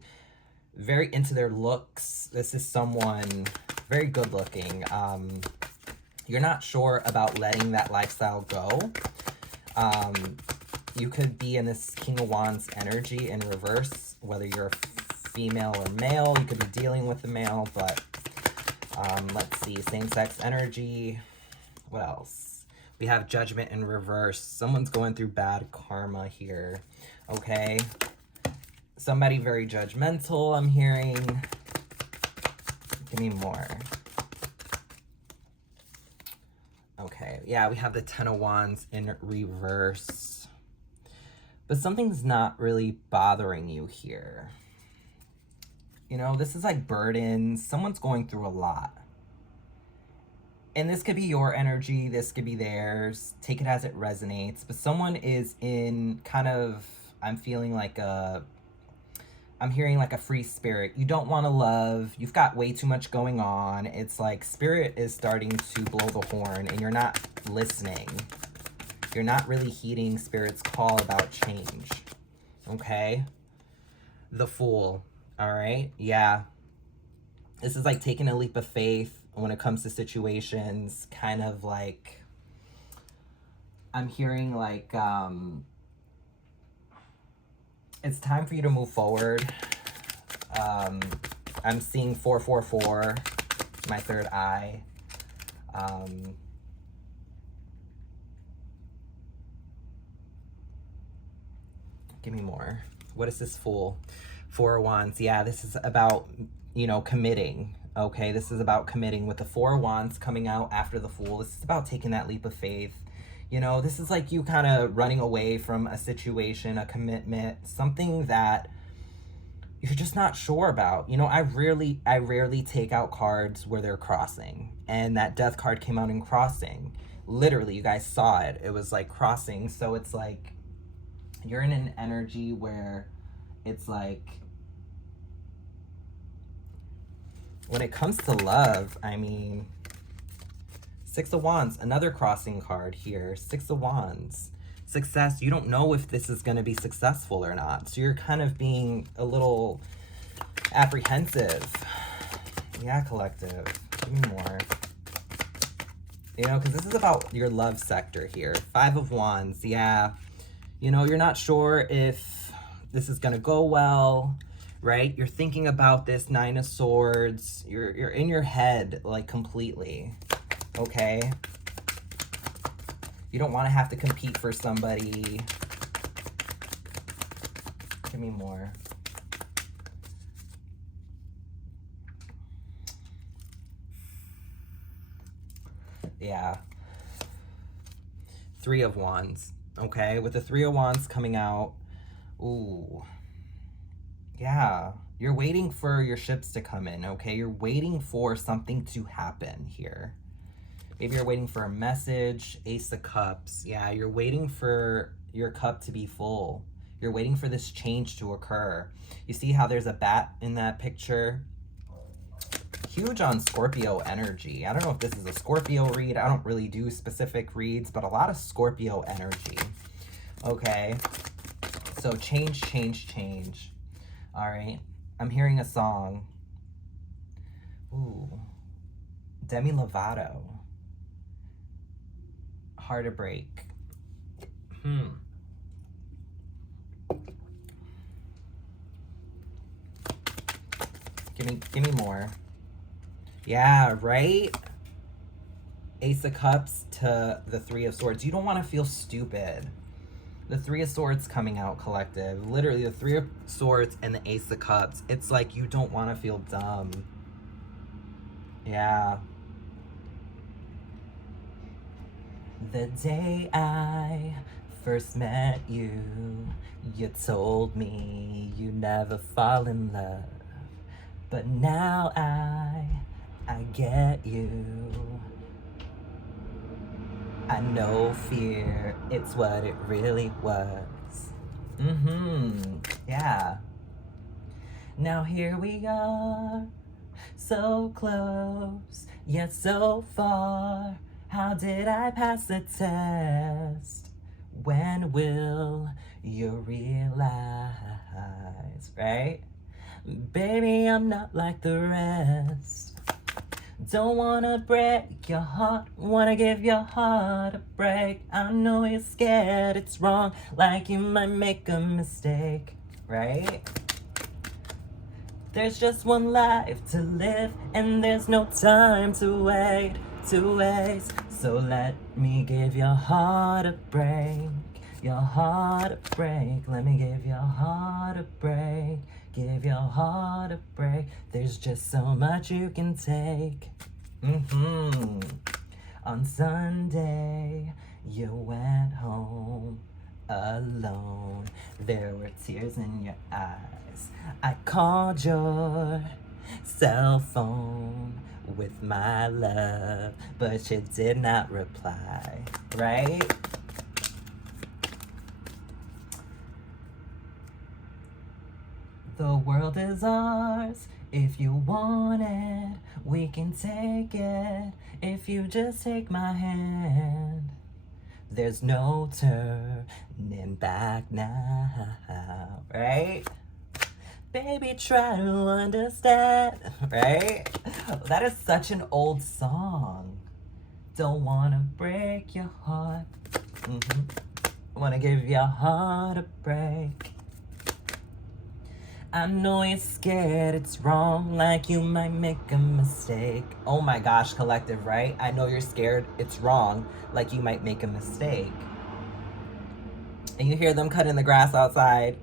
very into their looks. This is someone very good looking. You're not sure about letting that lifestyle go. You could be in this King of Wands energy in reverse, whether you're female or male. You could be dealing with the male, but let's see, same-sex energy. What else? We have Judgment in reverse. Someone's going through bad karma here, okay? Somebody very judgmental, I'm hearing. Give me more. Okay, yeah, we have the Ten of Wands in reverse. But something's not really bothering you here. You know, this is like burdens. Someone's going through a lot. And this could be your energy. This could be theirs. Take it as it resonates. But someone is in kind of, I'm feeling like I'm hearing like a free spirit. You don't want to love. You've got way too much going on. It's like Spirit is starting to blow the horn and you're not listening. You're not really heeding Spirit's call about change. Okay? The Fool. All right? Yeah. This is like taking a leap of faith when it comes to situations. Kind of like, I'm hearing like, it's time for you to move forward. I'm seeing 444, my third eye. Give me more. What is this Fool? Four of Wands. Yeah, this is about, you know, committing. Okay, this is about committing with the Four of Wands coming out after the Fool. This is about taking that leap of faith. You know, this is like you kind of running away from a situation, a commitment, something that you're just not sure about. You know, I rarely take out cards where they're crossing. And that Death card came out in crossing. Literally, you guys saw it. It was like crossing. So it's like you're in an energy where it's like, when it comes to love, I mean, Six of Wands, another crossing card here. Six of Wands. Success, you don't know if this is going to be successful or not. So you're kind of being a little apprehensive. Yeah, collective. Give me more. You know, because this is about your love sector here. Five of Wands, yeah. You know, you're not sure if this is going to go well, right? You're thinking about this Nine of Swords. You're in your head, like, completely. Okay? You don't want to have to compete for somebody. Give me more. Yeah. Three of Wands. Okay, with the Three of Wands coming out. Ooh. Yeah. You're waiting for your ships to come in, okay? You're waiting for something to happen here. Maybe you're waiting for a message. Ace of Cups. Yeah, you're waiting for your cup to be full. You're waiting for this change to occur. You see how there's a bat in that picture? Huge on Scorpio energy. I don't know if this is a Scorpio read. I don't really do specific reads, but a lot of Scorpio energy. Okay. So change, change, change. All right. I'm hearing a song. Ooh. Demi Lovato. Hard to break. Give me more. Yeah, right? Ace of Cups to the Three of Swords. You don't want to feel stupid. The Three of Swords coming out, collective. Literally, the Three of Swords and the Ace of Cups. It's like you don't want to feel dumb. Yeah. The day I first met you, you told me you never fall in love. But now I get you. I know fear, it's what it really was. Yeah. Now here we are, so close, yet so far. How did I pass the test? When will you realize, right? Baby, I'm not like the rest. Don't wanna break your heart, wanna give your heart a break. I know you're scared, it's wrong, like you might make a mistake, right? There's just one life to live, and there's no time to wait, to waste. So let me give your heart a break, your heart a break. Let me give your heart a break, give your heart a break. There's just so much you can take. On Sunday, you went home alone. There were tears in your eyes. I called your cell phone with my love, but you did not reply, right? The world is ours. If you want it, we can take it. If you just take my hand, there's no turning back now, right? Baby, try to understand, right? That is such an old song. Don't wanna break your heart. Wanna give your heart a break. I know you're scared, it's wrong, like you might make a mistake. Oh my gosh, collective, right? I know you're scared, it's wrong, like you might make a mistake. And you hear them cutting the grass outside.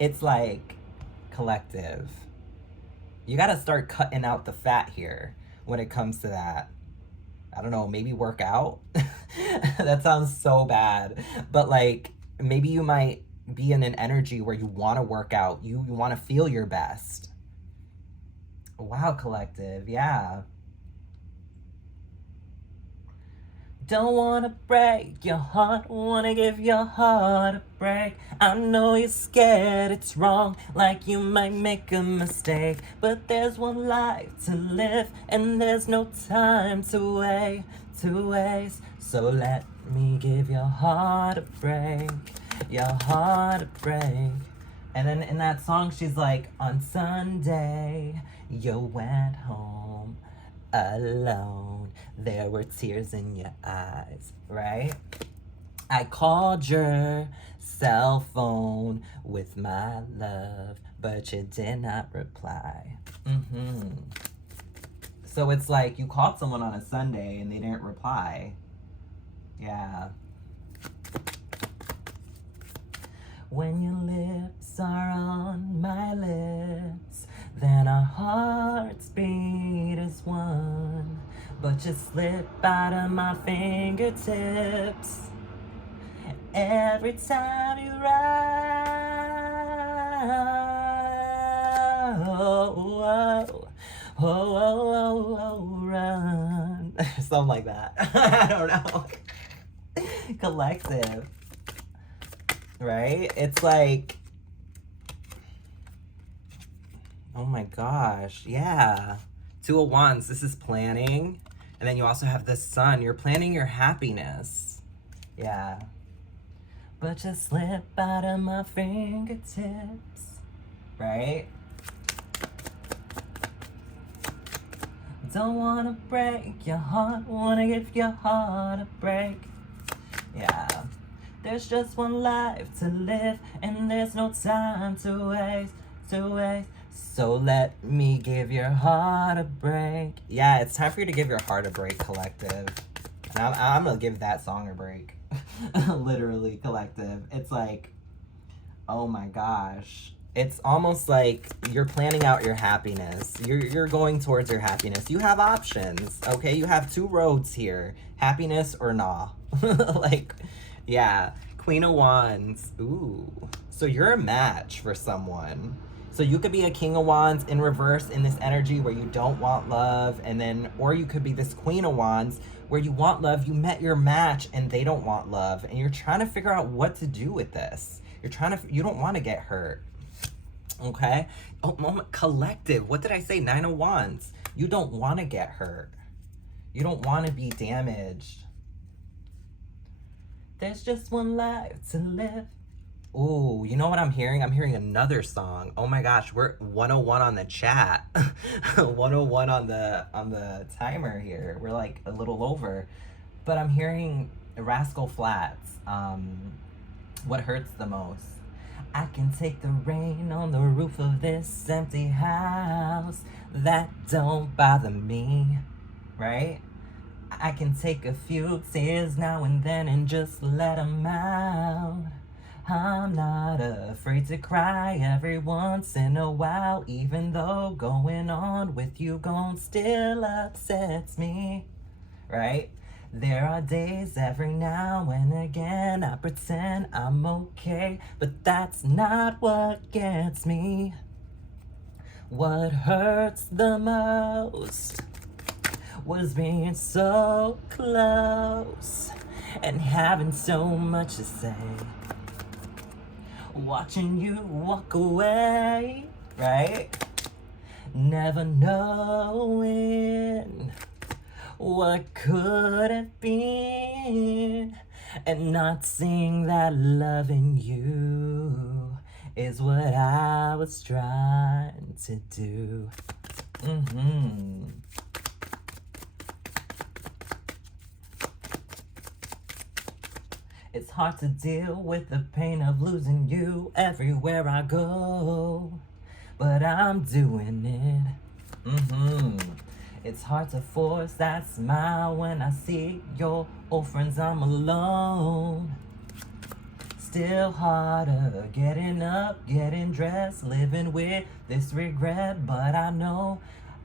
It's like, collective, you gotta start cutting out the fat here when it comes to that. I don't know, maybe work out? That sounds so bad. But like, maybe you might be in an energy where you want to work out. You want to feel your best. Wow, collective. Yeah. Don't want to break your heart, want to give your heart a break. I know you're scared, it's wrong, like you might make a mistake. But there's one life to live, and there's no time to waste. So let me give your heart a break, your heart a break. And then in that song, she's like, on Sunday, you went home alone. There were tears in your eyes, right? I called your cell phone with my love, but you did not reply. So it's like you called someone on a Sunday and they didn't reply. Yeah. When your lips are on my lips, then our hearts beat as one. But you slip out of my fingertips every time you run. Run. Something like that. I don't know. Collective. Right? It's like, oh my gosh, yeah. Two of Wands, this is planning. And then you also have the Sun. You're planning your happiness. Yeah. But just slip out of my fingertips. Right? Don't wanna break your heart, wanna give your heart a break. Yeah. There's just one life to live, and there's no time to waste. So let me give your heart a break. Yeah, it's time for you to give your heart a break, collective. And I'm gonna give that song a break. Literally, collective. It's like, oh my gosh. It's almost like you're planning out your happiness. You're going towards your happiness. You have options, okay? You have two roads here. Happiness or nah. Like, yeah. Queen of Wands. Ooh. So you're a match for someone. So you could be a King of Wands in reverse in this energy where you don't want love, and then, or you could be this Queen of Wands where you want love, you met your match and they don't want love, and you're trying to figure out what to do with this. You don't want to get hurt. Okay? Oh, collective. What did I say? 9 of Wands. You don't want to get hurt. You don't want to be damaged. There's just one life to live. Ooh, you know what I'm hearing? I'm hearing another song. Oh my gosh, we're 101 on the chat. 101 on the timer here. We're like a little over. But I'm hearing Rascal Flatts. What hurts the most? I can take the rain on the roof of this empty house. That don't bother me, right? I can take a few tears now and then and just let them out. I'm not afraid to cry every once in a while, even though going on with you gon' still upsets me, right? There are days every now and again I pretend I'm okay, but that's not what gets me. What hurts the most was being so close and having so much to say. Watching you walk away, right? Never knowing what could have been, and not seeing that love in you is what I was trying to do. It's hard to deal with the pain of losing you everywhere I go, but I'm doing it. It's hard to force that smile when I see your old friends I'm alone. Still harder getting up, getting dressed, living with this regret, but I know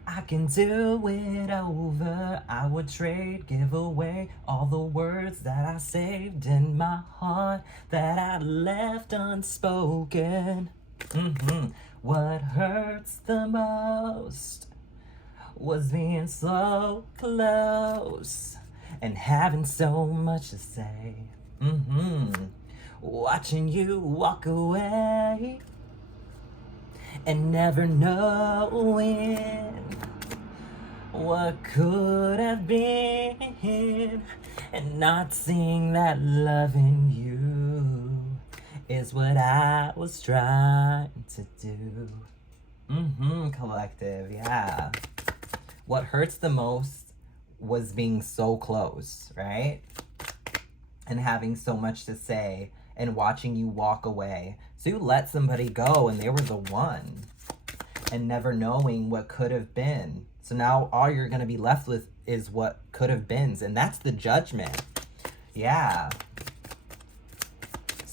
I can do it over. I would trade, give away all the words that I saved in my heart that I left unspoken. What hurts the most was being so close and having so much to say. Watching you walk away and never knowing what could have been, and not seeing that love in you is what I was trying to do. Collective, yeah. What hurts the most was being so close, right? And having so much to say and watching you walk away. So you let somebody go and they were the one, and never knowing what could have been. So now all you're going to be left with is what could have been, and that's the judgment. Yeah.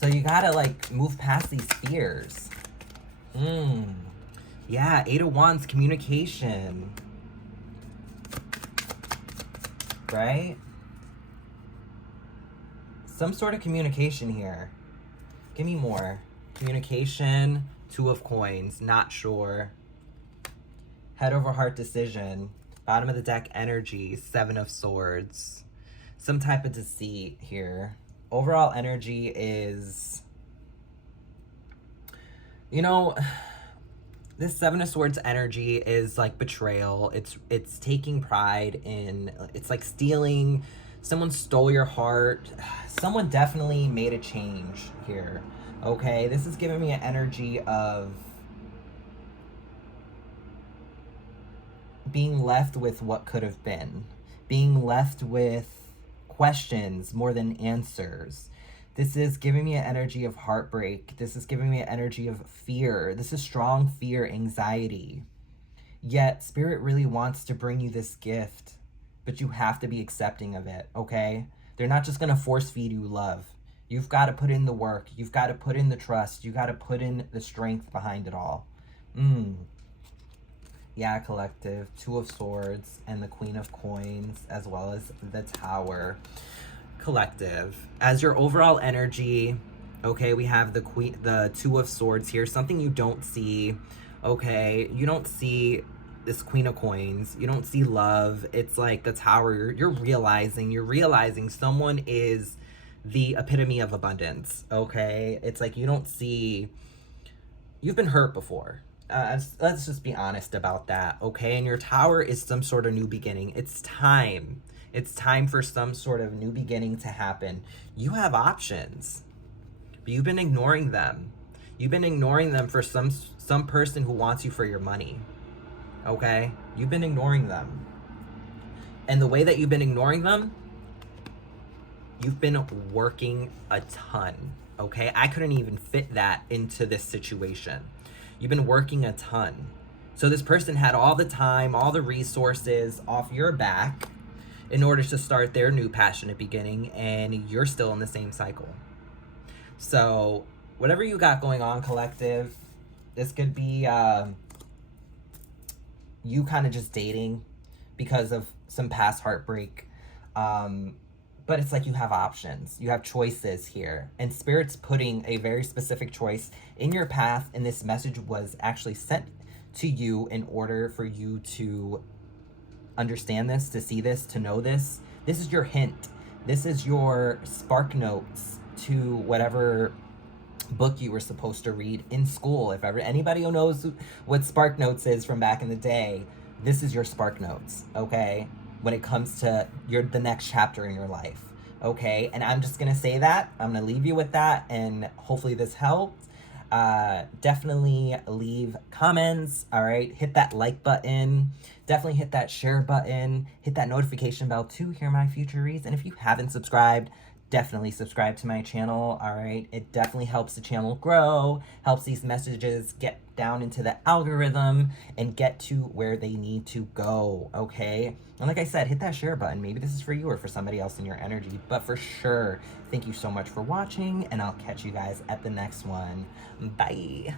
So you gotta like move past these fears. Yeah, Eight of Wands, communication. Right? Some sort of communication here. Give me more. Communication, Two of Coins, not sure. Head over heart decision. Bottom of the deck, energy, Seven of Swords. Some type of deceit here. Overall energy is, you know, this Seven of Swords energy is like betrayal. It's taking pride in, it's like stealing. Someone stole your heart. Someone definitely made a change here. Okay, this is giving me an energy of being left with what could have been. Being left with questions more than answers. This is giving me an energy of heartbreak. This is giving me an energy of fear. This is strong fear, anxiety. Yet, Spirit really wants to bring you this gift, but you have to be accepting of it, okay? They're not just gonna force feed you love. You've got to put in the work. You've got to put in the trust. You got to put in the strength behind it all. Yeah, collective. Two of Swords and the Queen of Coins, as well as the Tower. Collective. As your overall energy, okay, we have the Two of Swords here. Something you don't see, okay? You don't see this Queen of Coins. You don't see love. It's like the Tower. You're realizing someone is the epitome of abundance, okay? It's like you don't see, you've been hurt before. Let's just be honest about that, okay? And your Tower is some sort of new beginning. It's time. It's time for some sort of new beginning to happen. You have options, but you've been ignoring them. You've been ignoring them for some person who wants you for your money, okay? You've been ignoring them. And the way that you've been ignoring them, you've been working a ton, okay? I couldn't even fit that into this situation. You've been working a ton. So this person had all the time, all the resources off your back in order to start their new passionate beginning, and you're still in the same cycle. So whatever you got going on, collective, this could be you kind of just dating because of some past heartbreak. But it's like you have options. You have choices here. And Spirit's putting a very specific choice in your path, and this message was actually sent to you in order for you to understand this, to see this, to know this. This is your hint. This is your spark notes to whatever book you were supposed to read in school. If ever anybody who knows what spark notes is from back in the day, this is your spark notes, okay? When it comes to the next chapter in your life, okay? And I'm just gonna say that. I'm gonna leave you with that, and hopefully this helped. Definitely leave comments, all right? Hit that like button. Definitely hit that share button. Hit that notification bell to hear my future reads. And if you haven't subscribed, definitely subscribe to my channel, all right? It definitely helps the channel grow, helps these messages get down into the algorithm and get to where they need to go, okay? And like I said, hit that share button. Maybe this is for you or for somebody else in your energy, but for sure, thank you so much for watching, and I'll catch you guys at the next one. Bye.